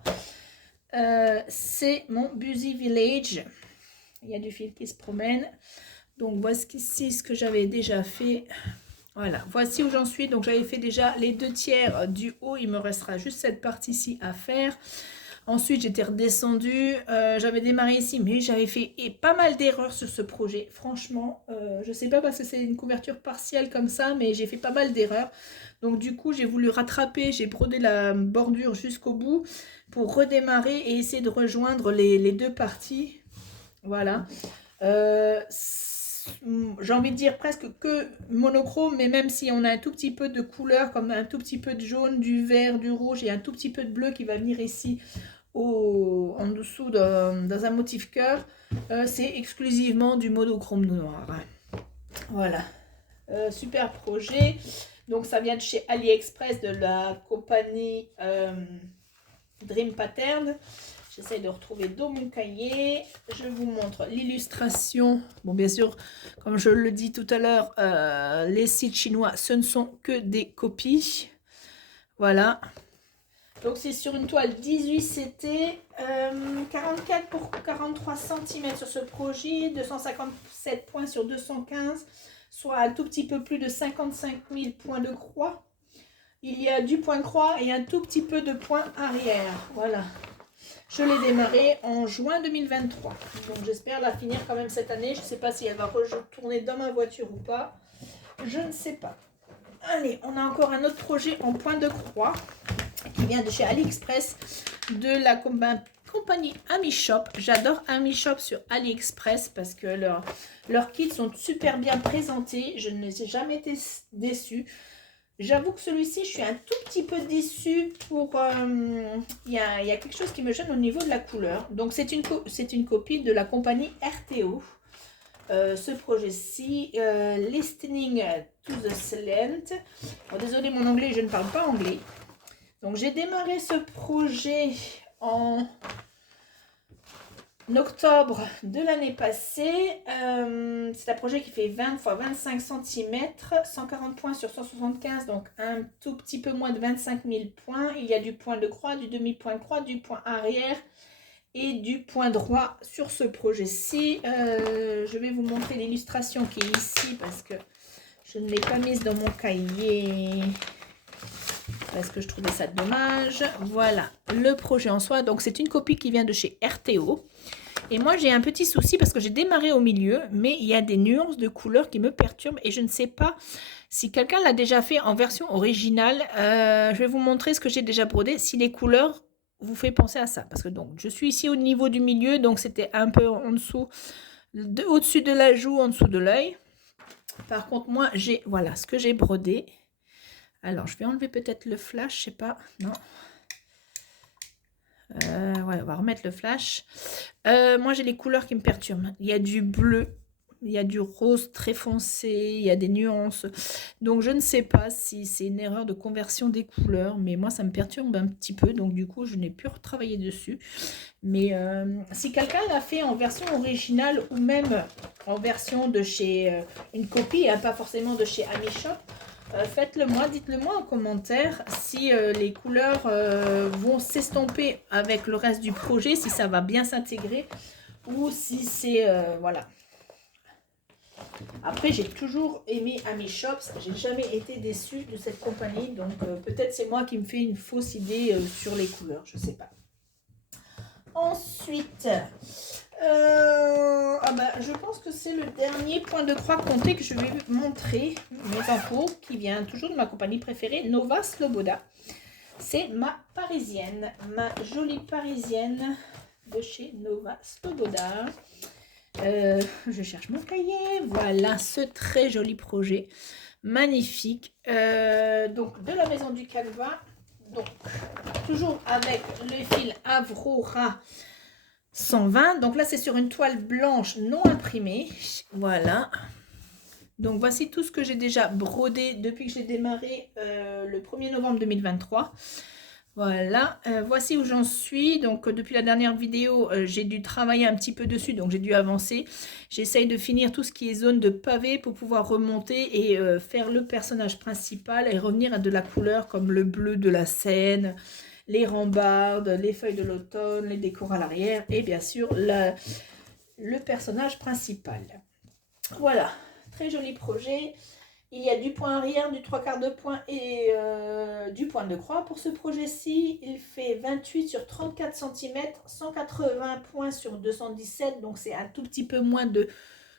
C'est mon Busy Village. Il y a du fil qui se promène. Donc voici ce que j'avais déjà fait. Voilà, voici où j'en suis. Donc j'avais fait déjà les 2/3 du haut. Il me restera juste cette partie-ci à faire. Ensuite, j'étais redescendue. J'avais démarré ici, mais j'avais fait pas mal d'erreurs sur ce projet. Franchement, je ne sais pas parce que c'est une couverture partielle comme ça, mais j'ai fait pas mal d'erreurs. Donc du coup, j'ai voulu rattraper. J'ai brodé la bordure jusqu'au bout pour redémarrer et essayer de rejoindre les deux parties. Voilà. J'ai envie de dire presque que monochrome, mais même si on a un tout petit peu de couleur, comme un tout petit peu de jaune, du vert, du rouge et un tout petit peu de bleu qui va venir ici en dessous dans un motif cœur, c'est exclusivement du monochrome noir. Voilà. Super projet. Donc ça vient de chez AliExpress, de la compagnie Dream Pattern. J'essaie de retrouver dans mon cahier. Je vous montre l'illustration. Bon, bien sûr, comme je le dis tout à l'heure, les sites chinois, ce ne sont que des copies. Voilà. Donc, c'est sur une toile 18 CT, 44 pour 43 cm sur ce projet, 257 points sur 215, soit un tout petit peu plus de 55 000 points de croix. Il y a du point croix et un tout petit peu de point arrière. Voilà. Je l'ai démarré en juin 2023. Donc j'espère la finir quand même cette année. Je ne sais pas si elle va retourner dans ma voiture ou pas. Je ne sais pas. Allez, on a encore un autre projet en point de croix qui vient de chez AliExpress de la compagnie AmiShop. J'adore AmiShop sur AliExpress parce que leurs kits sont super bien présentés. Je ne les ai jamais été déçue. J'avoue que celui-ci, je suis un tout petit peu déçue pour... il y a quelque chose qui me gêne au niveau de la couleur. Donc, c'est une copie de la compagnie RTO. Ce projet-ci, Listening to the Slant. Bon, désolé, mon anglais, je ne parle pas anglais. Donc, j'ai démarré ce projet en octobre de l'année passée. C'est un projet qui fait 20 x 25 cm, 140 points sur 175, donc un tout petit peu moins de 25 000 points. Il y a du point de croix, du demi-point de croix, du point arrière et du point droit sur ce projet-ci. Je vais vous montrer l'illustration qui est ici parce que je ne l'ai pas mise dans mon cahier parce que je trouvais ça dommage. Voilà le projet en soi. Donc c'est une copie qui vient de chez RTO. Et moi, j'ai un petit souci parce que j'ai démarré au milieu, mais il y a des nuances de couleurs qui me perturbent et je ne sais pas si quelqu'un l'a déjà fait en version originale. Je vais vous montrer ce que j'ai déjà brodé, si les couleurs vous fait penser à ça. Parce que donc, je suis ici au niveau du milieu, donc c'était un peu en dessous, au-dessus de la joue, en dessous de l'œil. Par contre, moi, j'ai, voilà, ce que j'ai brodé. Alors, je vais enlever peut-être le flash, je sais pas, non. Ouais, on va remettre le flash. Moi, j'ai les couleurs qui me perturbent. Il y a du bleu, il y a du rose très foncé, il y a des nuances. Donc, je ne sais pas si c'est une erreur de conversion des couleurs, mais moi, ça me perturbe un petit peu. Donc, du coup, je n'ai plus retravaillé dessus. Mais si quelqu'un l'a fait en version originale ou même en version de chez une copie, hein, pas forcément de chez AmiShop, faites-le moi, dites-le moi en commentaire si les couleurs vont s'estomper avec le reste du projet, si ça va bien s'intégrer ou si c'est... voilà. Après, j'ai toujours aimé AmiShop, j'ai jamais été déçue de cette compagnie, donc peut-être c'est moi qui me fais une fausse idée sur les couleurs, je sais pas. Ensuite... je pense que c'est le dernier point de croix compté que je vais montrer, mes infos, qui vient toujours de ma compagnie préférée, Nova Sloboda. C'est ma parisienne, ma jolie parisienne de chez Nova Sloboda. Je cherche mon cahier. Voilà ce très joli projet, magnifique. Donc de la maison du Canevas. Donc, toujours avec le fil Avrora 120. Donc là, c'est sur une toile blanche non imprimée. Voilà. Donc, voici tout ce que j'ai déjà brodé depuis que j'ai démarré le 1er novembre 2023. Voilà, voici où j'en suis. Donc, depuis la dernière vidéo, j'ai dû travailler un petit peu dessus, donc j'ai dû avancer. J'essaye de finir tout ce qui est zone de pavé pour pouvoir remonter et faire le personnage principal et revenir à de la couleur comme le bleu de la Seine, les rambardes, les feuilles de l'automne, les décors à l'arrière et bien sûr le personnage principal. Voilà, très joli projet. Il y a du point arrière, du 3/4 de point et du point de croix pour ce projet-ci. Il fait 28 sur 34 cm, 180 points sur 217, donc c'est un tout petit peu moins de,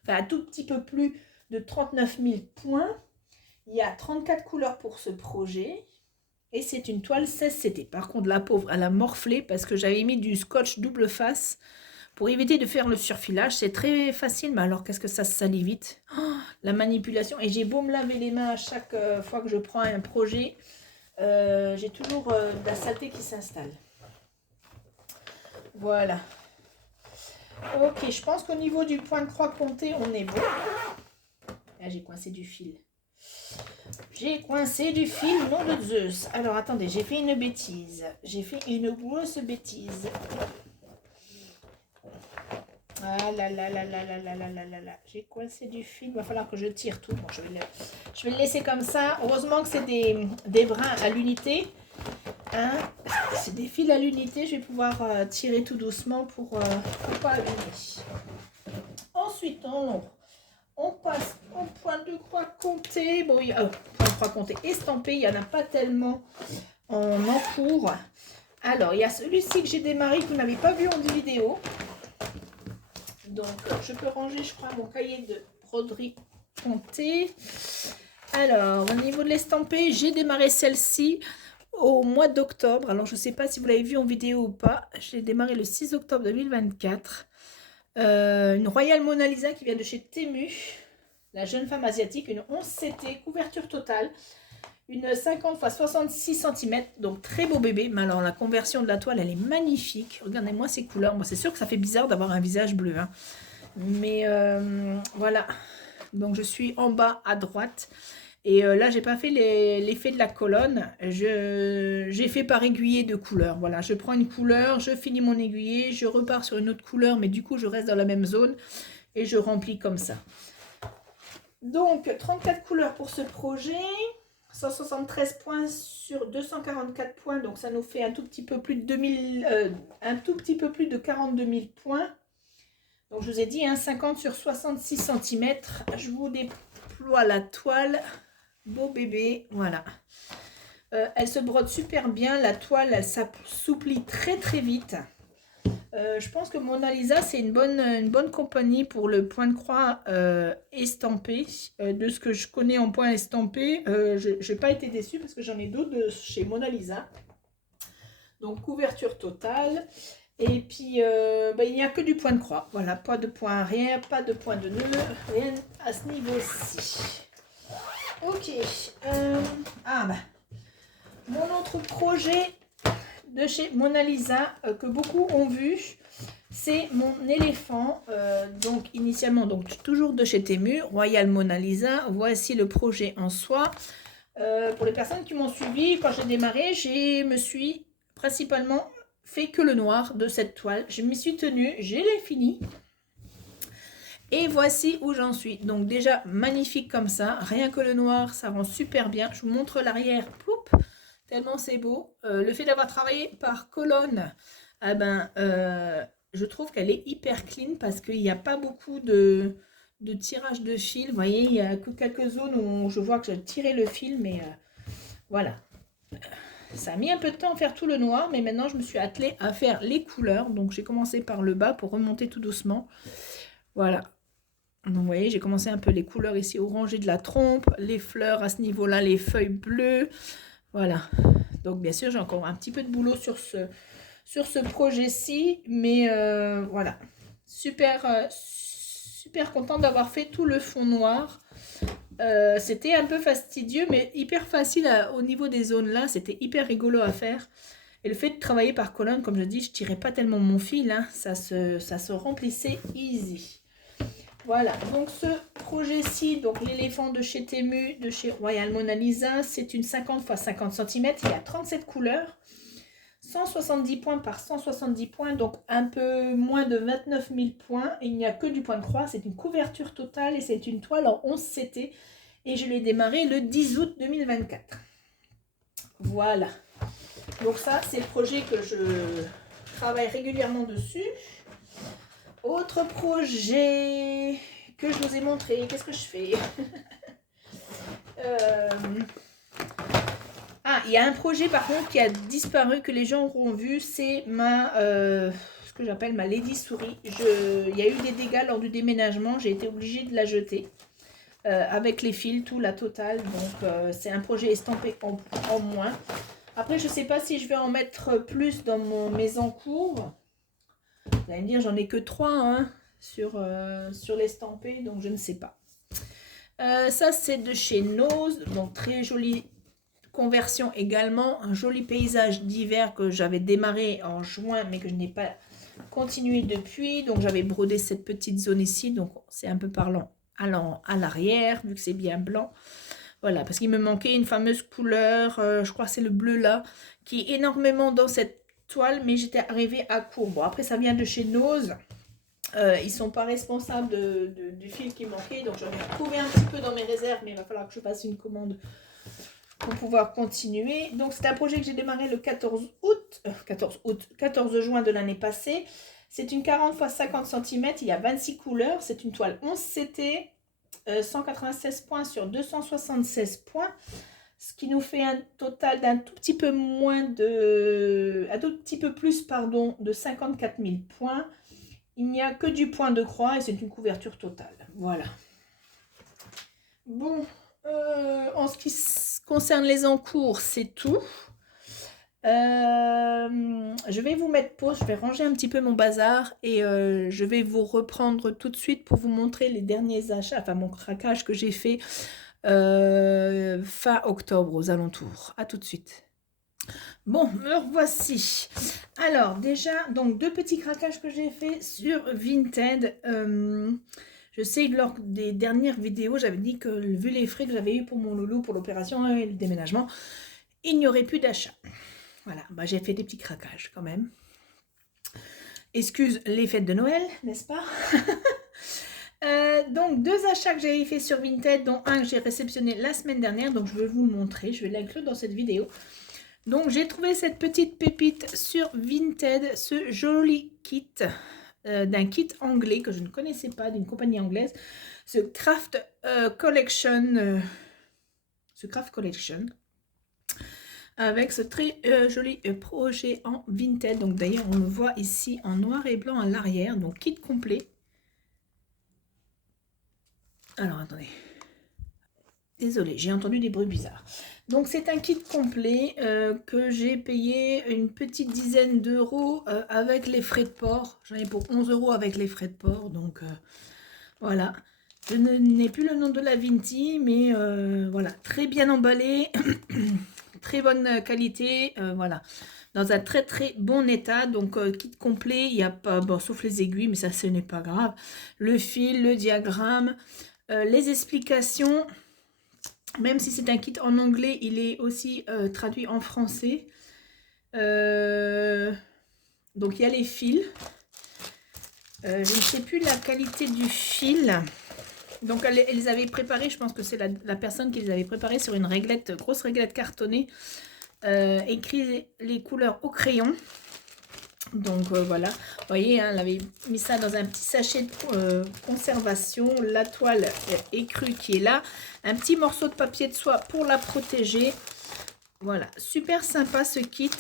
enfin un tout petit peu plus de 39 000 points. Il y a 34 couleurs pour ce projet et c'est une toile 16 CT. Par contre, la pauvre, elle a morflé parce que j'avais mis du scotch double face. Pour éviter de faire le surfilage, c'est très facile, mais alors qu'est-ce que ça se salit vite. Oh, la manipulation, et j'ai beau me laver les mains à chaque fois que je prends un projet, j'ai toujours de la saleté qui s'installe. Voilà. Ok, je pense qu'au niveau du point de croix compté, on est bon. Là, j'ai coincé du fil. J'ai coincé du fil, nom de Zeus. Alors, attendez, j'ai fait une bêtise. J'ai fait une grosse bêtise. Ah là là là là là là là là là là. J'ai coincé du fil, il va falloir que je tire tout. Bon, je vais le laisser comme ça. Heureusement que c'est des brins à l'unité. Hein, c'est des fils à l'unité. Je vais pouvoir tirer tout doucement pour pas abîmer. Ensuite, on passe au point de croix compté. Bon, il y a point de croix compté estampé. Il n'y en a pas tellement en encours. Alors, il y a celui-ci que j'ai démarré que vous n'avez pas vu en vidéo. Donc, je peux ranger, je crois, mon cahier de broderie compté. Alors, au niveau de l'estampé, j'ai démarré celle-ci au mois d'octobre. Alors, je ne sais pas si vous l'avez vu en vidéo ou pas. J'ai démarré le 6 octobre 2024. Une Royal Mona Lisa qui vient de chez Temu. La jeune femme asiatique, une 11 CT, couverture totale. Une 50 x 66 cm, donc très beau bébé. Mais alors la conversion de la toile, elle est magnifique. Regardez-moi ces couleurs. Moi, c'est sûr que ça fait bizarre d'avoir un visage bleu. Hein. Mais voilà. Donc je suis en bas à droite. Et là, j'ai pas fait l'effet de la colonne. J'ai fait par aiguillé de couleur. Voilà, je prends une couleur, je finis mon aiguillé, je repars sur une autre couleur, mais du coup, je reste dans la même zone et je remplis comme ça. Donc, 34 couleurs pour ce projet. 173 points sur 244 points, donc ça nous fait un tout petit peu plus de 42 000 points. Donc je vous ai dit, hein, 50 sur 66 cm. Je vous déploie la toile. Beau bébé, voilà. Elle se brode super bien. La toile, elle s'assouplit très très vite. Je pense que Mona Lisa, c'est une bonne compagnie pour le point de croix estampé. De ce que je connais en point estampé, je n'ai pas été déçue parce que j'en ai d'autres de chez Mona Lisa. Donc, couverture totale. Et puis, il n'y a que du point de croix. Voilà, pas de point arrière, pas de point de nœud, rien à ce niveau-ci. Ok. Mon autre projet de chez Mona Lisa que beaucoup ont vu, c'est mon éléphant. Donc initialement, donc toujours de chez Temu, Royal Mona Lisa. Voici le projet en soi. Pour les personnes qui m'ont suivi, quand j'ai démarré, je me suis principalement fait que le noir de cette toile. Je m'y suis tenue, je l'ai fini. Et voici où j'en suis. Donc déjà magnifique comme ça, rien que le noir, ça rend super bien. Je vous montre l'arrière, tellement c'est beau. Le fait d'avoir travaillé par colonne, je trouve qu'elle est hyper clean parce qu'il n'y a pas beaucoup de tirage de fil. Vous voyez, il n'y a que quelques zones où je vois que j'ai tiré le fil, mais voilà. Ça a mis un peu de temps à faire tout le noir, mais maintenant je me suis attelée à faire les couleurs. Donc j'ai commencé par le bas pour remonter tout doucement. Voilà. Donc vous voyez, j'ai commencé un peu les couleurs ici, orangé de la trompe, les fleurs à ce niveau-là, les feuilles bleues. Voilà. Donc bien sûr, j'ai encore un petit peu de boulot sur ce projet-ci, mais voilà. Super contente d'avoir fait tout le fond noir. C'était un peu fastidieux, mais hyper facile au niveau des zones là. C'était hyper rigolo à faire. Et le fait de travailler par colonne, comme je dis, je tirais pas tellement mon fil, hein, ça se remplissait easy. Voilà, donc ce projet-ci, donc l'éléphant de chez Temu, de chez Royal Mona Lisa, c'est une 50 x 50 cm, il y a 37 couleurs, 170 points par 170 points, donc un peu moins de 29 000 points, et il n'y a que du point de croix, c'est une couverture totale et c'est une toile en 11 CT, et je l'ai démarré le 10 août 2024. Voilà. Donc ça, c'est le projet que je travaille régulièrement dessus. Autre projet que je vous ai montré, qu'est-ce que je fais? Ah, il y a un projet par contre qui a disparu, que les gens auront vu, c'est ce que j'appelle ma Lady Souris. Il y a eu des dégâts lors du déménagement, j'ai été obligée de la jeter. Avec les fils, tout, la totale. Donc c'est un projet estampé en moins. Après, je ne sais pas si je vais en mettre plus dans mes encours. Vous allez me dire, j'en ai que 3 hein, sur l'estampé, donc je ne sais pas. Ça, c'est de chez Nose, donc très jolie conversion également. Un joli paysage d'hiver que j'avais démarré en juin, mais que je n'ai pas continué depuis. Donc, j'avais brodé cette petite zone ici, donc c'est un peu parlant à l'arrière, vu que c'est bien blanc. Voilà, parce qu'il me manquait une fameuse couleur, je crois que c'est le bleu là, qui est énormément dans cette toile, mais j'étais arrivée à court. Bon, après ça vient de chez Nose. Ils ne sont pas responsables du fil qui manquait, donc j'en ai trouvé un petit peu dans mes réserves, mais il va falloir que je fasse une commande pour pouvoir continuer. Donc c'est un projet que j'ai démarré le 14 juin de l'année passée. C'est une 40 x 50 cm, il y a 26 couleurs, c'est une toile 11 CT. 196 points sur 276 points, ce qui nous fait un total d'un tout petit peu plus de 54 000 points. Il n'y a que du point de croix et c'est une couverture totale. Voilà. Bon, en ce qui concerne les encours, c'est tout. Je vais vous mettre pause, je vais ranger un petit peu mon bazar et je vais vous reprendre tout de suite pour vous montrer les derniers achats, enfin mon craquage que j'ai fait fin octobre aux alentours. À tout de suite. Bon, me revoici. Alors déjà, donc 2 petits craquages que j'ai fait sur Vinted. Je sais que lors des dernières vidéos, j'avais dit que vu les frais que j'avais eu pour mon loulou, pour l'opération et le déménagement, il n'y aurait plus d'achat. Voilà, bah, j'ai fait des petits craquages quand même. Excuse les fêtes de Noël, n'est-ce pas? Donc 2 achats que j'avais fait sur Vinted, dont un que j'ai réceptionné la semaine dernière, donc je vais vous le montrer, je vais l'inclure dans cette vidéo. Donc j'ai trouvé cette petite pépite sur Vinted, ce joli kit, d'un kit anglais que je ne connaissais pas, d'une compagnie anglaise, ce Craft Collection, avec ce très joli projet en Vinted. Donc d'ailleurs on le voit ici en noir et blanc à l'arrière, donc kit complet. Alors attendez, désolé, j'ai entendu des bruits bizarres. Donc c'est un kit complet que j'ai payé une petite dizaine d'euros avec les frais de port. J'en ai pour 11 € avec les frais de port, donc voilà. Je n'ai plus le nom de la Vinti, mais voilà, très bien emballé. Très bonne qualité, voilà, dans un très très bon état. Donc kit complet, il n'y a pas, bon, sauf les aiguilles, mais ça ce n'est pas grave, le fil, le diagramme, les explications, même si c'est un kit en anglais, il est aussi traduit en français. Donc il y a les fils, je ne sais plus la qualité du fil. Donc elle les avait préparés, je pense que c'est la personne qui les avait préparés sur une réglette, grosse réglette cartonnée, écrit les couleurs au crayon. Donc voilà, vous voyez, hein, elle avait mis ça dans un petit sachet de conservation, la toile écrue qui est là, un petit morceau de papier de soie pour la protéger. Voilà, super sympa ce kit.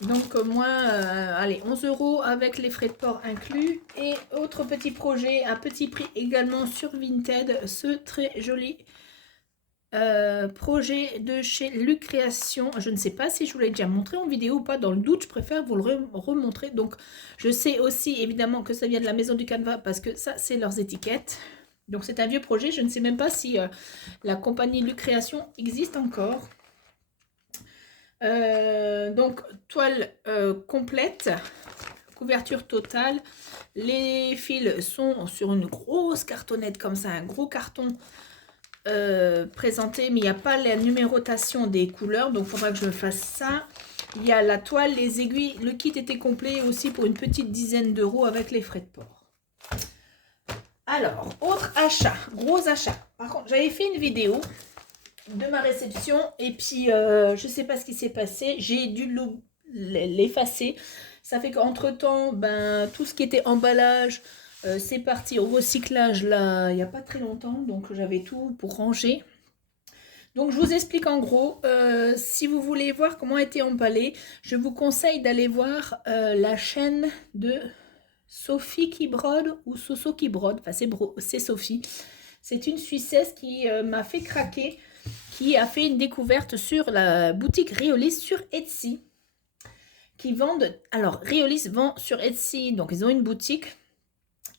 Donc moi, allez, 11 € avec les frais de port inclus. Et autre petit projet à petit prix également sur Vinted, ce très joli projet de chez Lucréation. Je ne sais pas si je vous l'ai déjà montré en vidéo ou pas, dans le doute je préfère vous le remontrer. Donc je sais aussi évidemment que ça vient de la Maison du Canevas parce que ça c'est leurs étiquettes. Donc c'est un vieux projet, je ne sais même pas si la compagnie Lucréation existe encore. Donc toile complète, couverture totale. Les fils sont sur une grosse cartonnette comme ça, un gros carton présenté, mais il n'y a pas la numérotation des couleurs, donc il faudra que je fasse ça. Il y a la toile, les aiguilles, le kit était complet aussi pour une petite dizaine d'euros avec les frais de port. Alors, autre achat, gros achat. Par contre, j'avais fait une vidéo de ma réception et puis je sais pas ce qui s'est passé, j'ai dû l'effacer. Ça fait qu'entre temps, ben, tout ce qui était emballage, c'est parti au recyclage là, il n'y a pas très longtemps, donc j'avais tout pour ranger. Donc je vous explique en gros, si vous voulez voir comment a été emballé, je vous conseille d'aller voir la chaîne de Sophie qui brode ou Soso qui brode, enfin c'est Sophie. C'est une Suissesse qui m'a fait craquer, qui a fait une découverte sur la boutique Riolis sur Etsy. Qui vendent, alors Riolis vend sur Etsy, donc ils ont une boutique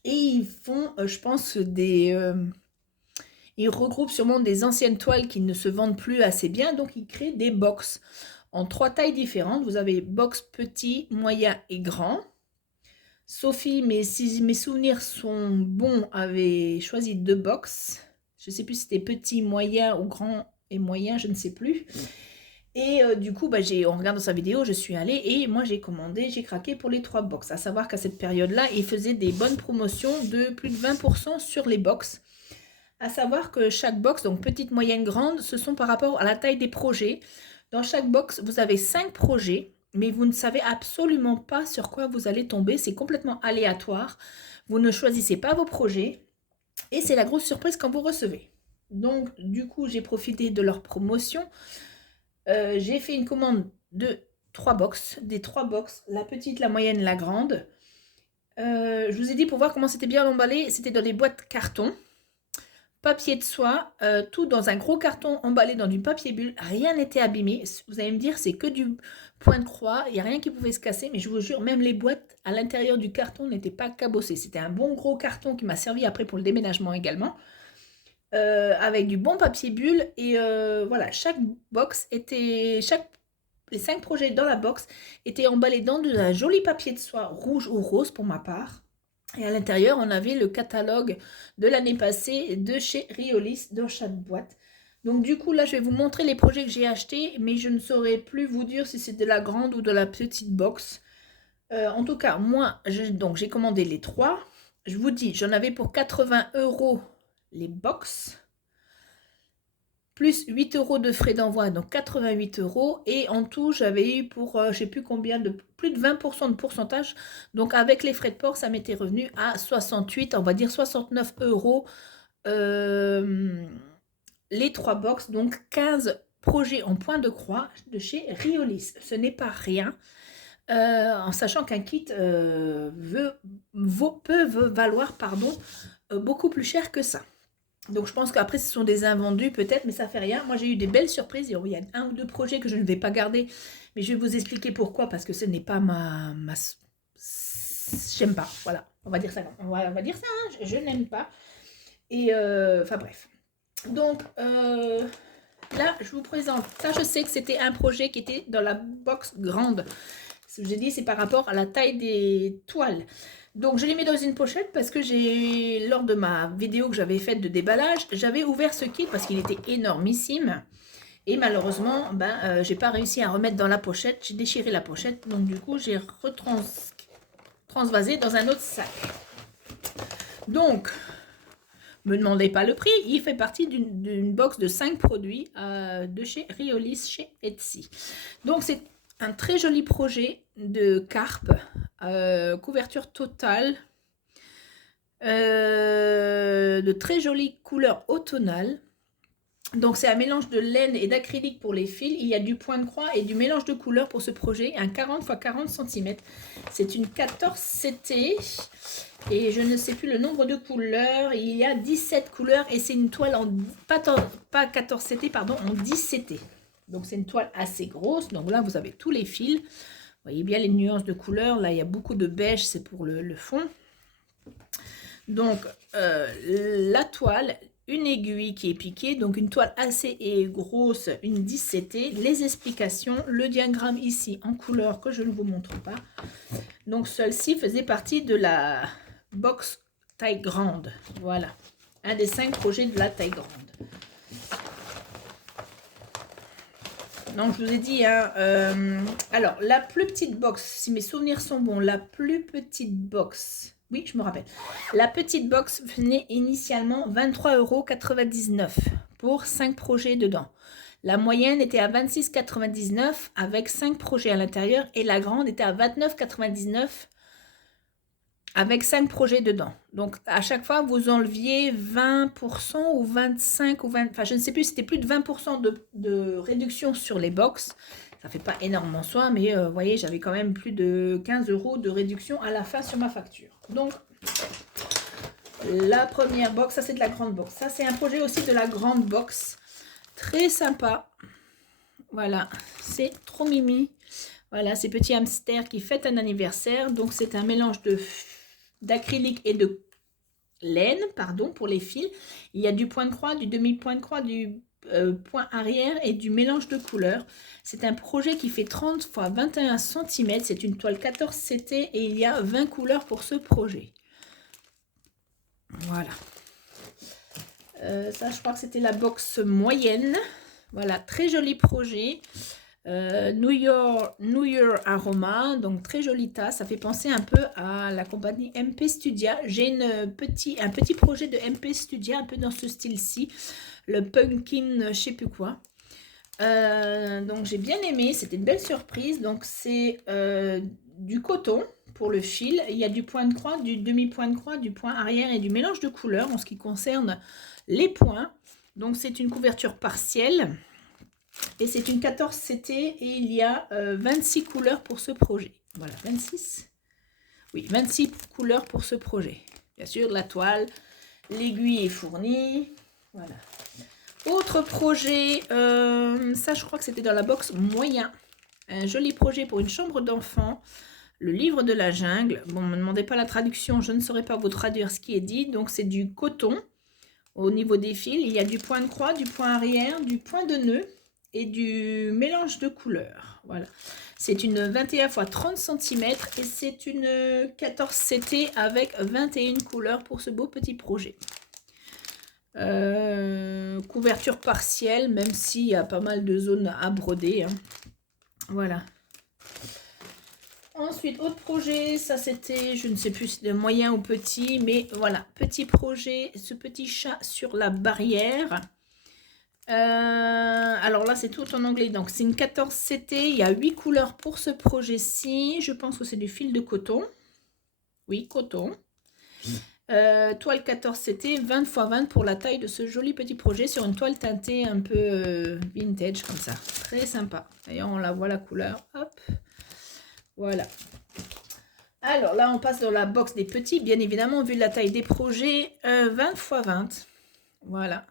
et ils font, je pense, ils regroupent sûrement des anciennes toiles qui ne se vendent plus assez bien, donc ils créent des box en 3 tailles différentes. Vous avez box petit, moyen et grand. Sophie, mais si mes souvenirs sont bons, avait choisi 2 box. Je ne sais plus si c'était petit, moyen ou grand et moyen, je ne sais plus. Et du coup, bah, en regardant sa vidéo, je suis allée et moi j'ai commandé, j'ai craqué pour les 3 box. À savoir qu'à cette période-là, il faisait des bonnes promotions de plus de 20% sur les box. À savoir que chaque box, donc petite, moyenne, grande, ce sont par rapport à la taille des projets. Dans chaque box, vous avez 5 projets, mais vous ne savez absolument pas sur quoi vous allez tomber. C'est complètement aléatoire. Vous ne choisissez pas vos projets et c'est la grosse surprise quand vous recevez. Donc, du coup, j'ai profité de leur promotion. J'ai fait une commande de 3 box, des 3 box, la petite, la moyenne, la grande. Je vous ai dit pour voir comment c'était bien emballé, c'était dans des boîtes carton, papier de soie, tout dans un gros carton emballé dans du papier bulle, rien n'était abîmé. Vous allez me dire c'est que du point de croix, il n'y a rien qui pouvait se casser, mais je vous jure, même les boîtes à l'intérieur du carton n'étaient pas cabossées. C'était un bon gros carton qui m'a servi après pour le déménagement également. Avec du bon papier bulle et voilà, chaque box était, les 5 projets dans la box étaient emballés dans un joli papier de soie rouge ou rose pour ma part. Et à l'intérieur, on avait le catalogue de l'année passée de chez Riolis dans chaque boîte. Donc du coup, là, je vais vous montrer les projets que j'ai achetés, mais je ne saurais plus vous dire si c'est de la grande ou de la petite box. En tout cas, moi, j'ai commandé les 3. Je vous dis, j'en avais pour 80 € les box. Plus 8 € de frais d'envoi, donc 88 €. Et en tout, j'avais eu pour, je ne sais plus combien, de plus de 20% de pourcentage. Donc avec les frais de port, ça m'était revenu à 68, on va dire 69 €. Les 3 box, donc 15 projets en point de croix de chez Riolis. Ce n'est pas rien. En sachant qu'un kit peut valoir beaucoup plus cher que ça. Donc je pense qu'après ce sont des invendus peut-être, mais ça fait rien. Moi j'ai eu des belles surprises. Il y a 1 ou 2 projets que je ne vais pas garder, mais je vais vous expliquer pourquoi, parce que ce n'est pas j'aime pas, voilà, on va dire ça, hein, je n'aime pas. Et enfin bref. Donc là je vous présente, ça je sais que c'était un projet qui était dans la box grande. Ce que j'ai dit, c'est par rapport à la taille des toiles. Donc je l'ai mis dans une pochette parce que lors de ma vidéo que j'avais faite de déballage, j'avais ouvert ce kit parce qu'il était énormissime. Et malheureusement, j'ai pas réussi à remettre dans la pochette. J'ai déchiré la pochette. Donc du coup, j'ai transvasé dans un autre sac. Donc, me demandez pas le prix. Il fait partie d'une box de 5 produits de chez Riolis, chez Etsy. Donc c'est un très joli projet de carpe, couverture totale, de très jolies couleurs automnales. Donc c'est un mélange de laine et d'acrylique pour les fils. Il y a du point de croix et du mélange de couleurs pour ce projet, un 40 x 40 cm. C'est une 14 CT et je ne sais plus le nombre de couleurs. Il y a 17 couleurs et c'est une toile en pas 14 CT, pardon, en 10 CT. Donc c'est une toile assez grosse. Donc là vous avez tous les fils. Vous voyez bien les nuances de couleurs. Là il y a beaucoup de beige, c'est pour le fond. Donc, la toile, une aiguille qui est piquée, donc une toile assez grosse, une 10 CT, les explications, le diagramme ici en couleur que je ne vous montre pas. Donc, celle-ci faisait partie de la box taille grande. Voilà, un des 5 projets de la taille grande. Donc, je vous ai dit, hein, alors, la plus petite box, si mes souvenirs sont bons, la plus petite box, oui, je me rappelle. La petite box venait initialement 23,99 € pour 5 projets dedans. La moyenne était à 26,99 € avec 5 projets à l'intérieur et la grande était à 29,99 € avec 5 projets dedans. Donc, à chaque fois, vous enleviez 20% ou 25 ou 20, enfin, je ne sais plus, c'était plus de 20% de réduction sur les box. Ça fait pas énormément soin, mais vous voyez, j'avais quand même plus de 15 € de réduction à la fin sur ma facture. Donc, la première box, ça c'est de la grande box. Ça, c'est un projet aussi de la grande box. Très sympa. Voilà, c'est trop mimi. Voilà, ces petits hamsters qui fêtent un anniversaire. Donc, c'est un mélange d'acrylique et de laine, pardon, pour les fils. Il y a du point de croix, du demi-point de croix, du point arrière et du mélange de couleurs. C'est un projet qui fait 30 x 21 cm. C'est une toile 14 CT et il y a 20 couleurs pour ce projet. Voilà. Ça, je crois que c'était la box moyenne. Voilà, très joli projet. New Year Aroma, donc très jolie tasse. Ça fait penser un peu à la compagnie MP Studia. J'ai un petit projet de MP Studia un peu dans ce style-ci, le pumpkin je sais plus quoi. Donc j'ai bien aimé, c'était une belle surprise. Donc c'est du coton pour le fil. Il y a du point de croix, du demi-point de croix, du point arrière et du mélange de couleurs en ce qui concerne les points. Donc c'est une couverture partielle. Et c'est une 14 CT et il y a 26 couleurs pour ce projet. Voilà, 26. Oui, 26 couleurs pour ce projet. Bien sûr, la toile, l'aiguille est fournie. Voilà. Autre projet, ça je crois que c'était dans la box moyen. Un joli projet pour une chambre d'enfant. Le livre de la jungle. Bon, ne me demandez pas la traduction, je ne saurais pas vous traduire ce qui est dit. Donc c'est du coton. Au niveau des fils, il y a du point de croix, du point arrière, du point de nœud et du mélange de couleurs. Voilà. C'est une 21 x 30 cm et c'est une 14 CT avec 21 couleurs pour ce beau petit projet. Couverture partielle, même s'il y a pas mal de zones à broder. Hein. Voilà. Ensuite, autre projet, ça c'était, je ne sais plus si c'était moyen ou petit, mais voilà, petit projet, ce petit chat sur la barrière. Alors là, c'est tout en anglais, donc c'est une 14 CT, il y a 8 couleurs pour ce projet-ci. Je pense que c'est du fil de coton. Oui, coton. Toile 14 CT, 20 x 20 pour la taille de ce joli petit projet sur une toile teintée un peu vintage comme ça. Très sympa. D'ailleurs, on la voit la couleur. Hop. Voilà. Alors là, on passe dans la box des petits. Bien évidemment, vu la taille des projets, 20 x 20. Voilà.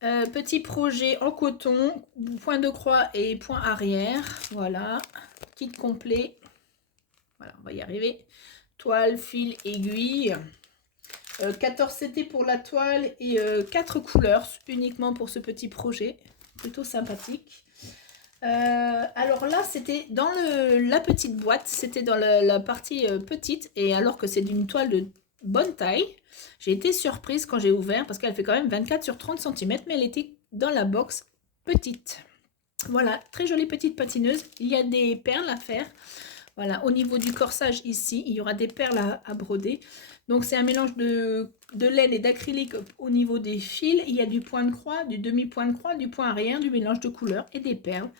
Petit projet en coton, point de croix et point arrière. Voilà. Kit complet. Voilà, on va y arriver. Toile, fil, aiguille. 14 CT pour la toile et 4 couleurs uniquement pour ce petit projet. Plutôt sympathique. Alors là, c'était dans la petite boîte, c'était dans la partie petite, et alors que c'est d'une toile de bonne taille, j'ai été surprise quand j'ai ouvert, parce qu'elle fait quand même 24 sur 30 cm, mais elle était dans la box petite. Voilà, très jolie petite patineuse, il y a des perles à faire. Voilà, au niveau du corsage ici, il y aura des perles à broder. Donc c'est un mélange de laine et d'acrylique au niveau des fils. Il y a du point de croix, du demi-point de croix, du point arrière, du mélange de couleurs et des perles.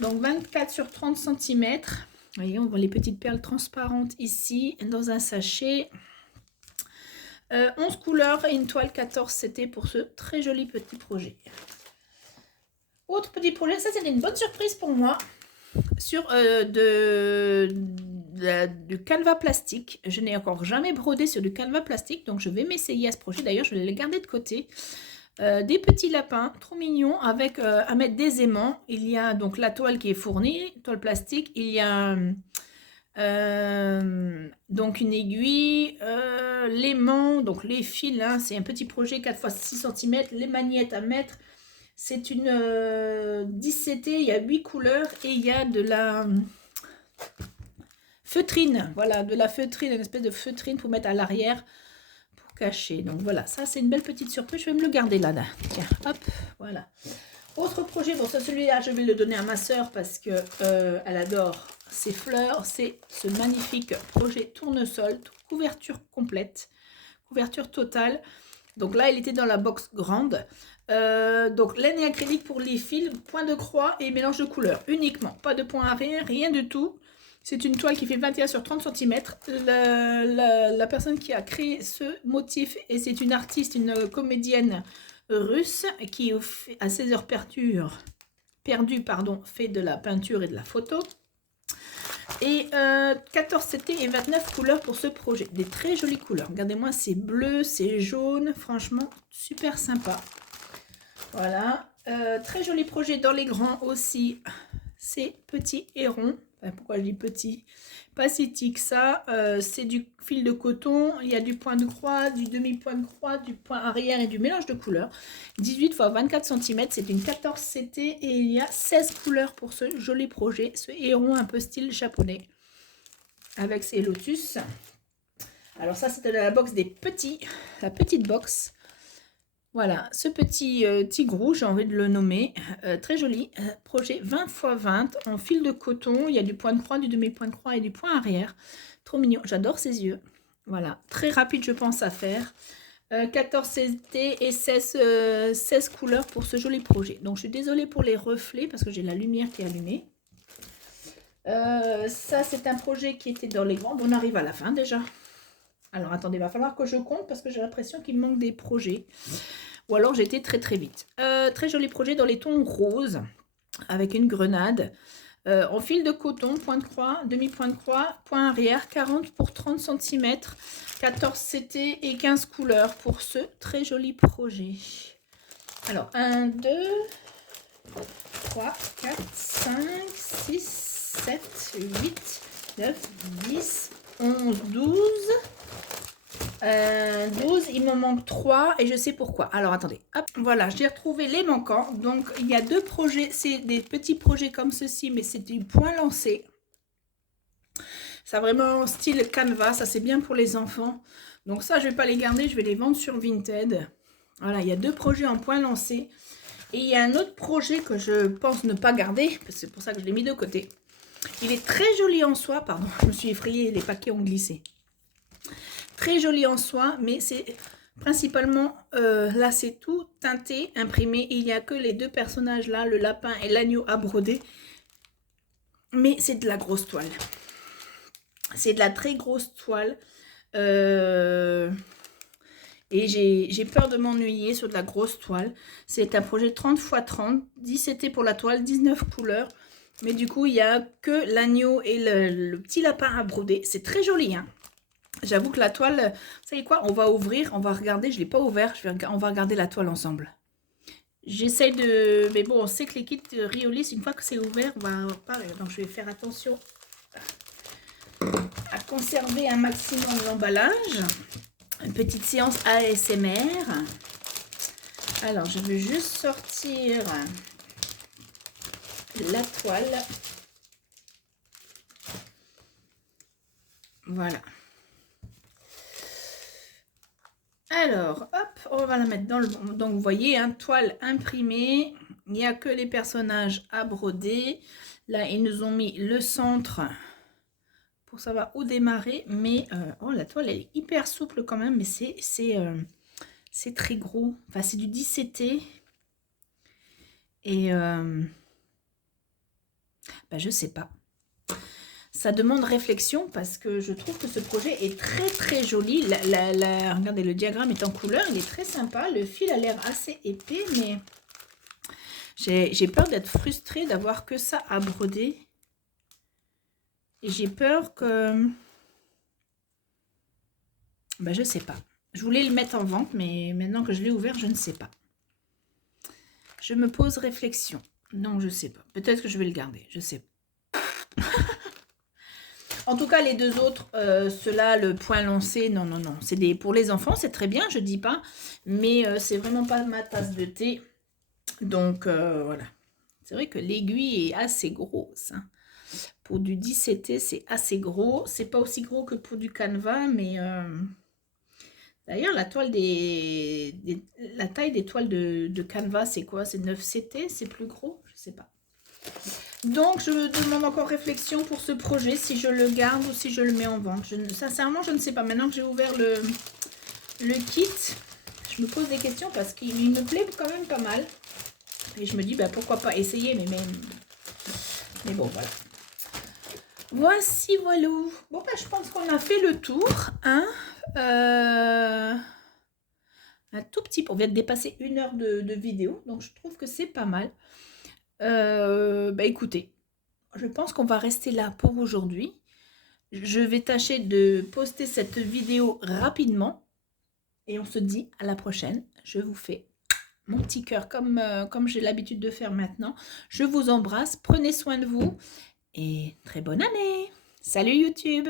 Donc 24 sur 30 cm. Vous voyez, on voit les petites perles transparentes ici dans un sachet. 11 couleurs et une toile 14 CT pour ce très joli petit projet. Autre petit projet, ça c'était une bonne surprise pour moi. Sur du canevas plastique. Je n'ai encore jamais brodé sur du canevas plastique, donc je vais m'essayer à ce projet. D'ailleurs, je vais les garder de côté. Des petits lapins trop mignons avec à mettre des aimants. Il y a donc la toile qui est fournie, toile plastique. Il y a Donc une aiguille, l'aimant, donc les fils, hein, c'est un petit projet 4 x 6 cm, les magnettes à mettre. C'est une 17T, il y a 8 couleurs et il y a de la feutrine, voilà, de la feutrine, une espèce de feutrine pour mettre à l'arrière pour cacher. Donc voilà, ça c'est une belle petite surprise, je vais me le garder là. Tiens, hop, voilà. Autre projet, bon ça celui-là je vais le donner à ma soeur parce que elle adore ces fleurs. C'est ce magnifique projet tournesol, couverture complète, couverture totale. Donc là il était dans la box grande. Donc laine et acrylique pour les fils, point de croix et mélange de couleurs uniquement. Pas de point arrière, rien du tout. C'est une toile qui fait 21 sur 30 cm. La personne qui a créé ce motif, et c'est une artiste, une comédienne russe qui à ses heures perdues, fait de la peinture et de la photo. Et 14 CT et 29 couleurs pour ce projet. Des très jolies couleurs. Regardez-moi, c'est bleu, c'est jaune. Franchement, super sympa. Voilà. Très joli projet dans les grands aussi. Ces petits hérons. Enfin, pourquoi je dis petit? Pas si petit que ça. C'est du fil de coton. Il y a du point de croix, du demi-point de croix, du point arrière et du mélange de couleurs. 18 x 24 cm. C'est une 14 CT et il y a 16 couleurs pour ce joli projet. Ce héron un peu style japonais. Avec ses lotus. Alors ça, c'était la box des petits. La petite box. Voilà, ce petit tigrou, j'ai envie de le nommer, très joli, projet 20 x 20 en fil de coton. Il y a du point de croix, du demi-point de croix et du point arrière. Trop mignon, j'adore ses yeux. Voilà, très rapide je pense à faire. 14 CT et 16 couleurs pour ce joli projet. Donc je suis désolée pour les reflets parce que j'ai la lumière qui est allumée. Ça c'est un projet qui était dans les grands. On arrive à la fin déjà. Alors attendez, il va falloir que je compte parce que j'ai l'impression qu'il me manque des projets. Ou alors j'étais très vite. Très joli projet dans les tons roses avec une grenade. En fil de coton, point de croix, demi-point de croix, point arrière, 40 pour 30 cm, 14 CT et 15 couleurs pour ce très joli projet. Alors 1, 2, 3, 4, 5, 6, 7, 8, 9, 10, 11, 12... 12, il me manque 3 et je sais pourquoi. Alors attendez, hop, voilà, j'ai retrouvé les manquants. Donc il y a deux projets, c'est des petits projets comme ceci, mais c'est du point lancé. Ça vraiment style canvas, ça c'est bien pour les enfants. Donc ça je vais pas les garder, je vais les vendre sur Vinted. Voilà, il y a deux projets en point lancé. Et il y a un autre projet que je pense ne pas garder, parce que c'est pour ça que je l'ai mis de côté. Il est très joli en soi, pardon, je me suis effrayée, les paquets ont glissé. Très joli en soi, mais c'est principalement, là c'est tout teinté, imprimé. Il n'y a que les deux personnages là, le lapin et l'agneau à broder. Mais c'est de la grosse toile. C'est de la très grosse toile. Et j'ai peur de m'ennuyer sur de la grosse toile. C'est un projet 30 x 30, 10 CT pour la toile, 19 couleurs. Mais du coup, il n'y a que l'agneau et le petit lapin à broder. C'est très joli, hein. J'avoue que la toile, vous savez quoi, on va ouvrir, on va regarder, je ne l'ai pas ouvert, on va regarder la toile ensemble. J'essaye de... Mais bon, on sait que les kits Riolis, une fois que c'est ouvert, on va pas... Donc je vais faire attention à conserver un maximum l'emballage. Une petite séance ASMR. Alors, je vais juste sortir la toile. Voilà. Alors, hop, on va la mettre dans le... Donc, vous voyez, hein, toile imprimée. Il n'y a que les personnages à broder. Là, ils nous ont mis le centre pour savoir où démarrer. Mais, oh, la toile, elle est hyper souple quand même. Mais c'est très gros. Enfin, c'est du 10 CT. Et, ben, je sais pas. Ça demande réflexion parce que je trouve que ce projet est très joli. Regardez, le diagramme est en couleur, il est très sympa. Le fil a l'air assez épais, mais j'ai peur d'être frustrée d'avoir que ça à broder. Et j'ai peur que... Ben, je sais pas. Je voulais le mettre en vente, mais maintenant que je l'ai ouvert, je ne sais pas. Je me pose réflexion. Non, je sais pas. Peut-être que je vais le garder, je sais pas. En tout cas, les deux autres, ceux-là, le point lancé, non, non, non. C'est pour les enfants, c'est très bien, je dis pas. Mais c'est vraiment pas ma tasse de thé. Donc, voilà. C'est vrai que l'aiguille est assez grosse. Hein. Pour du 17T, c'est assez gros. C'est pas aussi gros que pour du canevas, mais... D'ailleurs, la taille des toiles de canevas, c'est quoi? C'est 9CT? C'est plus gros? Je sais pas. Donc, je demande encore réflexion pour ce projet, si je le garde ou si je le mets en vente. Sincèrement, je ne sais pas. Maintenant que j'ai ouvert le kit, je me pose des questions parce qu'il me plaît quand même pas mal. Et je me dis, bah, pourquoi pas essayer, mais bon, voilà. Voici, voilà. Bon, bah, je pense qu'on a fait le tour. Hein. Un tout petit peu. On vient de dépasser 1 heure de vidéo, donc je trouve que c'est pas mal. Bah, écoutez, je pense qu'on va rester là pour aujourd'hui. Je vais tâcher de poster cette vidéo rapidement. Et on se dit à la prochaine. Je vous fais mon petit cœur comme j'ai l'habitude de faire maintenant. Je vous embrasse. Prenez soin de vous. Et très bonne année. Salut YouTube!